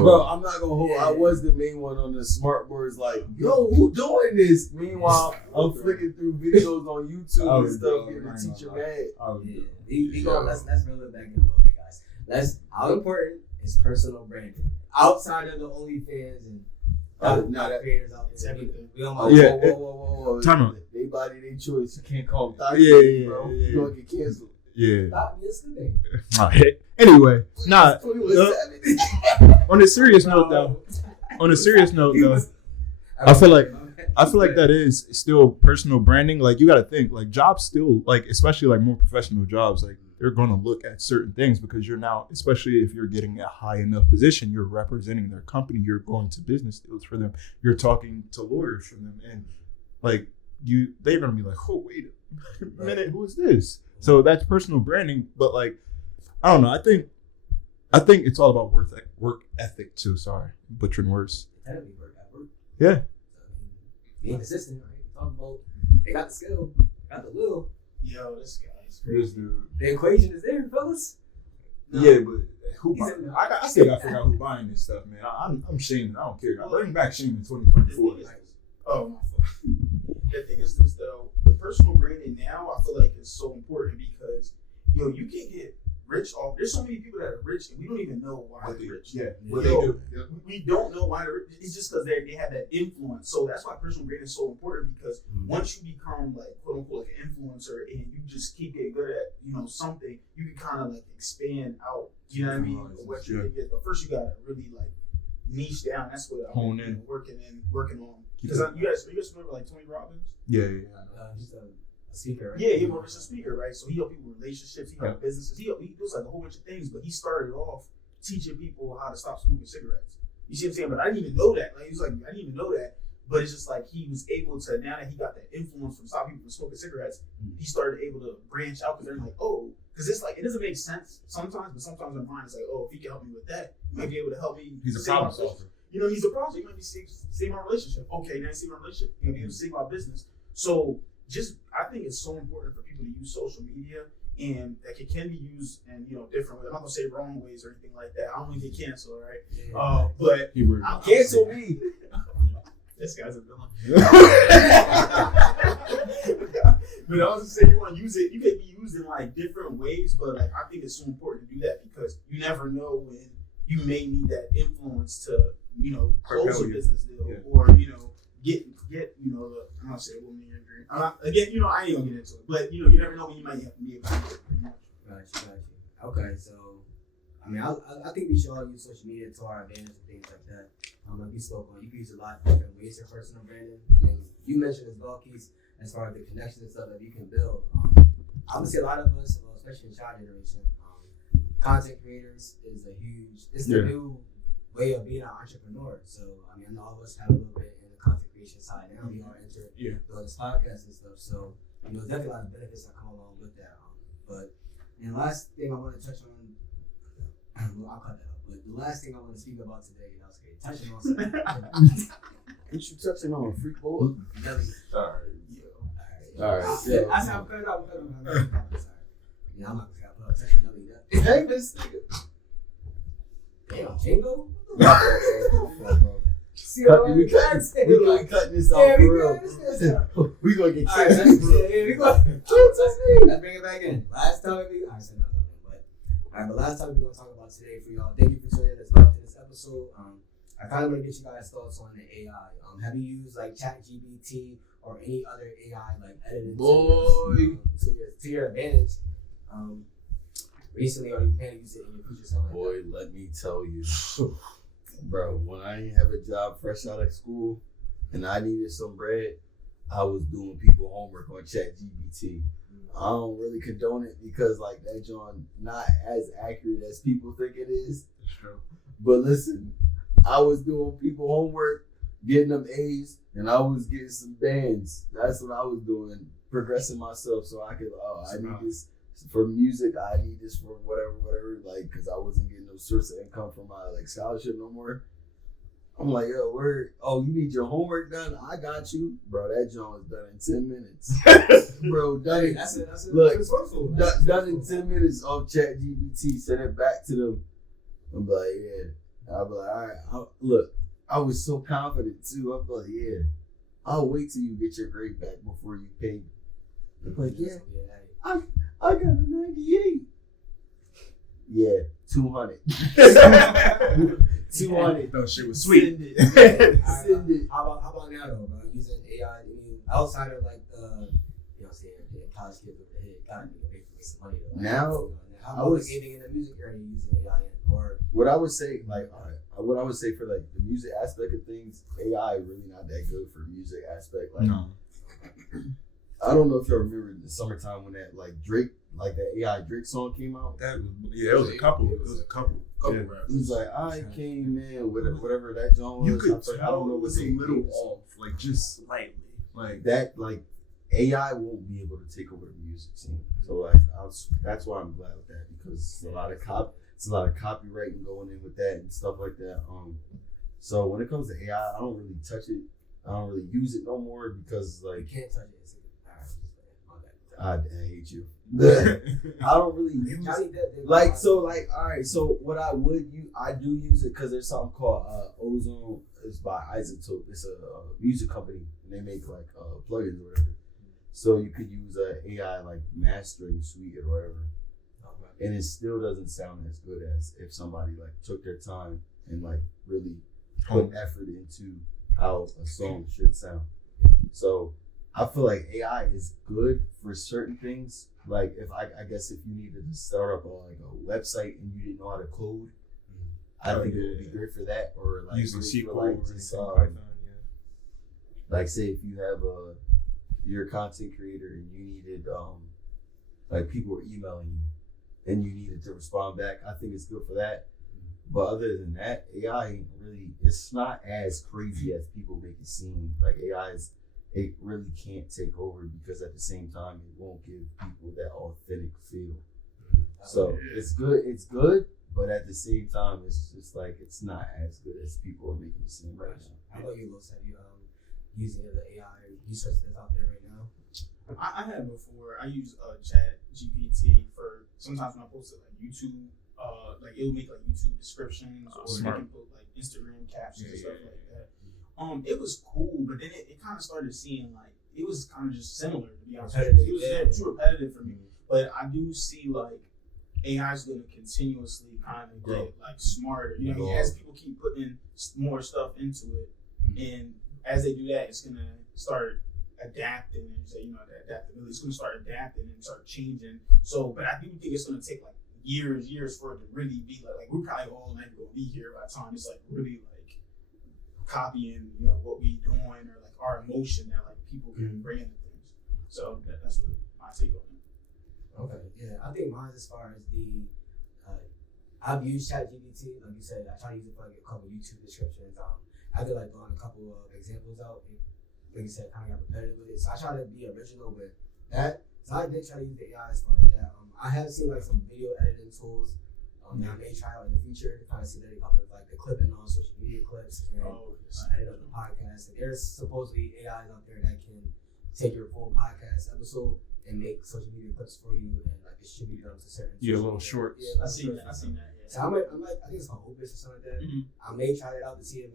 bro, I'm not gonna hold. I was the main one on the smart boards. Like, yo, who doing this? Meanwhile, I'm flicking through videos on YouTube and stuff, getting the teacher mad. Let's reel it back in a little bit, guys. How important is personal branding outside of the OnlyFans and creators out there? We don't Whoa. Time out. They body, they choice. You can't call them thoughts, bro. Yeah. You're gonna get canceled. Yeah. Stop yesterday. Anyway, on a serious note though, I feel like that is still personal branding. Like you got to think, like jobs still, like especially like more professional jobs, like they're going to look at certain things because you're now, especially if you're getting a high enough position, you're representing their company, you're going to business deals for them, you're talking to lawyers for them, and like they're going to be like, oh, wait a minute, who is this? So that's personal branding. But like, I don't know. I think it's all about work ethic too. Sorry, butchering words. That'd be work at work. Yeah. So, being consistent, right? Talking about they got the skill, got the will. Yo, this guy's This crazy. dude. The equation is there, fellas. Yeah, but who? He's in- I still got to figure out who buying this stuff, man. I'm shaming. I don't care. I bring back shame in 2024. Oh, my fault. The thing is this though, the personal branding now I feel like is so important because you can get rich off. There's so many people that are rich and we don't even know why they're rich. Yeah, What what they do. We don't know why they're rich. It's just because they have that influence. So that's why personal branding is so important because once you become like quote unquote like an influencer and you just keep getting good at something, you can kind of like expand out. You know what I mean? What you get, but first you gotta really like niche down. That's what Hone in. working on. Because you guys remember like Tony Robbins? Yeah. He's a speaker, right? Yeah, he was a speaker, right? So he helped people with relationships, he helped businesses, he does like a whole bunch of things, but he started off teaching people how to stop smoking cigarettes. You see what I'm saying? But I didn't even know that. Like he was like, I didn't even know that. But it's just like he was able to, now that he got that influence from stopping people from smoking cigarettes, he started able to branch out because they're like, oh, because it's like, it doesn't make sense sometimes, but sometimes in mind it's like, oh, if he can help me with that, he might be able to help me. He's a save my problem solver. he's a problem. He might be save my relationship. Okay, now you save my relationship, you're gonna be able to save my business. So I think it's so important for people to use social media and like it can be used in different ways. I'm not gonna say wrong ways or anything like that. I don't want to get canceled, right? Yeah. But Cancel me. This guy's a villain. But I was gonna say you want to use it. You can be used in like different ways, but like I think it's so important to do that because you never know when you may need that influence to close a business deal or get I'm gonna say woman in your dream. Again, I ain't gonna get into it, but you never know when you might have to be able to do it. Got you. Okay, so I mean, I think we should all use social media to our advantage and things like that. Like you spoke on, you can use a lot of different ways for personal branding. And you mentioned as well, Keith, as far as the connections and stuff that you can build. I would say a lot of us, especially in child generation, content creators is the new way of being an entrepreneur. So I mean, I know all of us have a little bit in the content creation side now. We all enter doing this podcast and stuff. So there's definitely a lot of benefits that come along with that. And the last thing I want to touch on, I'll cut that up. But the last thing I want to speak about today, touching on something. Ain't you touching on a freak boy? Sorry. All right. That's how I'm cut it out. Sorry. Yeah, I'm not gonna put up touching another. Hey, this nigga. Damn, Jingo. We gonna cut this off for real. We gonna get canceled. Let's bring it back in. Last time we but last time we're gonna talk about today for y'all. Thank you for joining us live to this episode. I kind of want to get you guys' thoughts on the AI. Have you used like ChatGPT or any other AI like editing tools to your advantage? Recently, or you plan to use it in your future? Boy, let me tell you, bro. When I didn't have a job fresh out of school and I needed some bread, I was doing people homework on ChatGPT. I don't really condone it because like that John not as accurate as people think it is. That's true. But listen, I was doing people homework, getting them A's, and I was getting some bands. That's what I was doing, progressing myself so I could. I need this for music. I need this for whatever. Like, cause I wasn't getting no source of income from my like scholarship no more. I'm like, yo, you need your homework done? I got you. Bro, that joint was done in 10 minutes. Bro, done in 10 minutes off ChatGPT, send it back to them. I'm like, yeah. I'll be like, all right, look, I was so confident too. I'm like, yeah, I'll wait till you get your grade back before you pay me. I'm like, yeah, I got a 98. Yeah, 200. 200. That shit was sweet. Send it. How about now though, bro? Using AI, outside of like the, college kids over the head, gotta make some money though. Now, how was anything in the music area using AI or? What I would say, what I would say for like the music aspect of things, AI really not that good for music aspect. Like, no. I don't know if y'all remember the summertime when that like Drake, like that AI Drake song came out. It was a couple. It was a couple. Yeah. He was like, I came in with whatever that song was. You could I don't know what's what a little off, like just slightly. Like that, like AI won't be able to take over the music scene. So like, that's why I'm glad with that, because it's a lot of copywriting going in with that and stuff like that. So when it comes to AI, I don't really touch it. I don't really use it no more because like You can't touch it. It's I hate you. I don't really use it. Like so, like all right. So what I would use, I do use it because there's something called Ozone. It's by Isotope. It's a music company, and they make like plugins or whatever. So you could use a AI like mastering suite or whatever, and it still doesn't sound as good as if somebody like took their time and like really put effort into how a song should sound. So I feel like AI is good for certain things. Like if I guess if you needed to start up a website and you didn't know how to code, I think it would be great for that. Or like using SQL like or just, Python. like say if you have you're a content creator and you needed like people were emailing you and you needed to respond back, I think it's good for that. But other than that, AI ain't really, it's not as crazy as people make it seem. Like it really can't take over because at the same time it won't give people that authentic feel. So it's good, but at the same time it's just like it's not as good as people are making it seem right now. How about you, Los? Have you using the AI research that's out there right now? I had before. I use Chat GPT for sometimes when I post it like YouTube. Like it'll make like YouTube descriptions or you can put like Instagram captions and stuff like that. It was cool, but then it kind of started seeing like it was kind of just similar to be honest. It was too repetitive for me. But I do see like AI is going to continuously kind of get like smarter. You know, as people keep putting more stuff into it, and as they do that, it's going to start adapting and say, you know, that adaptability. It's going to start adapting and start changing. So, but I do think it's going to take like years for it to really be like we're probably all not going to be here by the time it's like really like copying, you know, what we doing or like our emotion that like people can bring into things. So that's really my take on it. Okay, yeah, I think mine as far as the I've used ChatGPT, like you said. I try to use it for like a couple YouTube descriptions. I did like throwing a couple of examples out. And, like you said, kind of got repetitive with it. So I try to be original with that. So I did try to use the AI as far as that. I have seen like some video editing tools that I may try out in the future to kind of see that they come with like the clipping on social media clips and edit up the podcast. And there's supposedly AIs out there that can take your full podcast episode and make social media clips for you and like distribute them to certain little shorts. Yeah, I seen that. Yeah. So I think it's called Opus or something like that. I may try it out to see if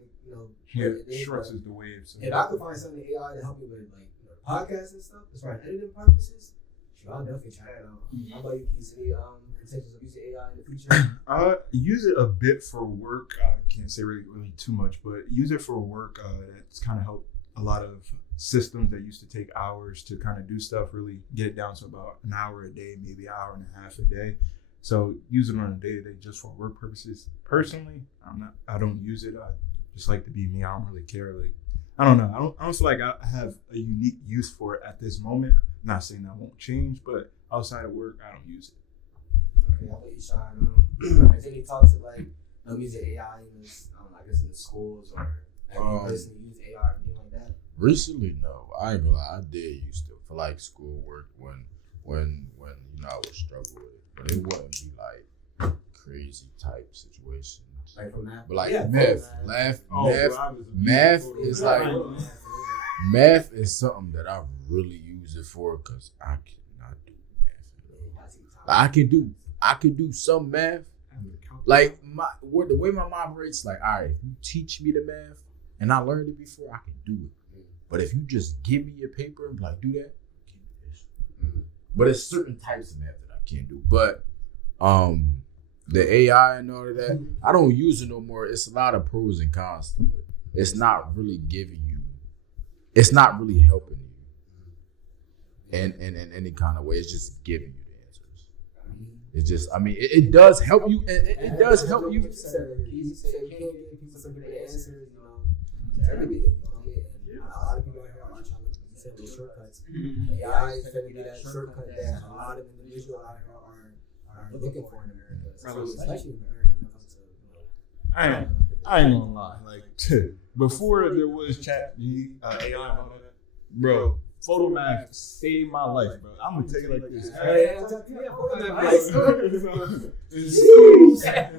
shorts is the wave. So. If I could find something AI to help me with like podcasts and stuff as far as editing purposes, sure, I'll definitely try it out. How about you, Keith? Any intentions of using AI in the future? Use it a bit for work. I can't say really too much, but use it for work. That's kind of helped a lot of systems that used to take hours to kind of do stuff, really get it down to about an hour a day, maybe an hour and a half a day. So use it on a day-to-day just for work purposes. Personally, I don't use it. I just like to be me. I don't really care. Like, I don't know. I don't feel like I have a unique use for it at this moment. I'm not saying that won't change, but outside of work, I don't use it. Okay, how about you, Sean? Is there any talks of like using AI in this, I guess in the schools, or have you personally used AI or anything like that? Recently, no. I ain't gonna lie. I did used to for like schoolwork when you know I would struggle with it, but it wouldn't be like crazy type situations. Like for math, but like yeah, math is like math is something that I really use it for because I cannot do math. I can do some math. Like the way my mind operates, like, all right, if you teach me the math and I learned it before, I can do it. But if you just give me your paper and be like, do that, I can't do this. But it's certain types of math that I can't do. But the AI and all of that, I don't use it no more. It's a lot of pros and cons to it. It's not really it's not really helping you in any kind of way. It's just giving you the answers. It's just, I mean, it does help you. It does help you. You said you can't give people some good answers, everything. A lot of people out here are trying to said, those shortcuts. AI is going to be that shortcut that a lot of individuals out here are looking for in America, especially in America when it comes to, I ain't gonna lie. Like before there was chat, AI, and all that, bro. Photo math saved my life, bro. I'm gonna tell you like this. In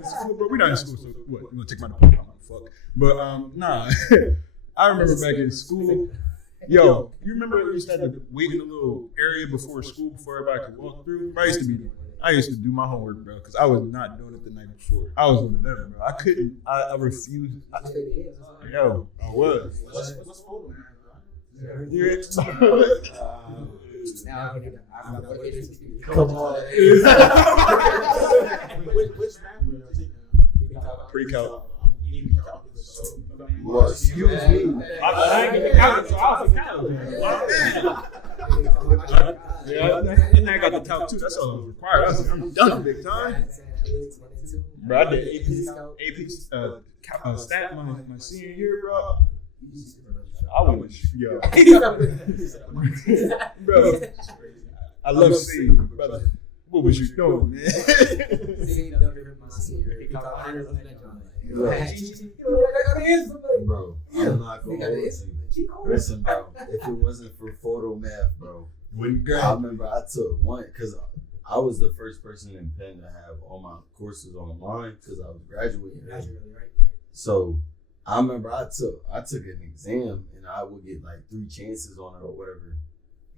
school, bro. We not in school, so what? You gonna take my diploma? Fuck. But nah. I remember back in school. Yo, you remember we used to have to wait in a little area before school before everybody could walk through? I used to do my homework, bro, because I was not doing it the night before. I was one of them, bro. I couldn't. I refused. Yo, I was. What's photo math? Come on. Which math were you taking? Pre-calc. Well, excuse me. I ain't gonna count, so I was a calc. Yeah, and I got the calc too. That's all required. I'm done big time. Bro, I did AP stat my senior year, bro. I was, yo. Bro, I love seeing you, brother. What was you doing, man? Bro, I'm not gonna hold you. Listen, bro, if it wasn't for photo math, bro, I remember I took one because I was the first person in Penn to have all my courses online because I was graduating. So I remember I took an exam and I would get like 3 chances on it or whatever.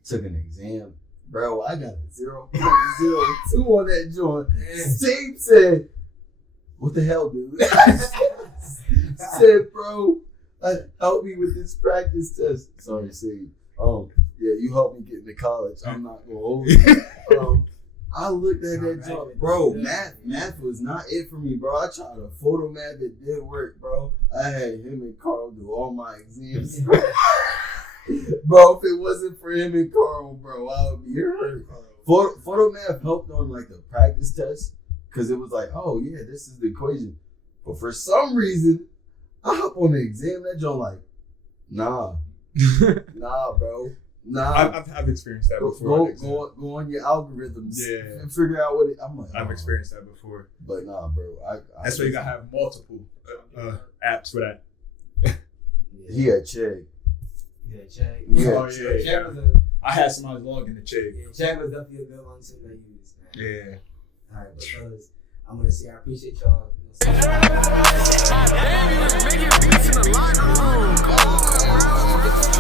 Took an exam. Bro, I got a 0.02 on that joint. Steve said, what the hell, dude? Said, bro, help me with this practice test. Sorry, Steve. Yeah, you helped me get into college. I'm not going to hold you. I looked at that joint. Bro, math was not it for me, bro. I tried a photo math. It didn't work, bro. I had him and Carl do all my exams. Bro, if it wasn't for him and Carl, bro, I would be hurt. Photo math helped on like the practice test because it was like, oh yeah, this is the equation. But for some reason, I hop on the exam that joint like, nah, bro. Nah, I've experienced that before. Go on your algorithms. Yeah. And figure out what it. I'm like, I've experienced that before. But nah, bro. That's why you gotta have multiple apps for that. He had Chegg. Yeah, Chegg. Yeah. Oh yeah. I had somebody log in to Chegg. Yeah, Chegg was definitely a good one too to use, man. Yeah. All right, but fellas, I'm gonna say I appreciate y'all. Baby was making beats in the locker room. Come on, bro.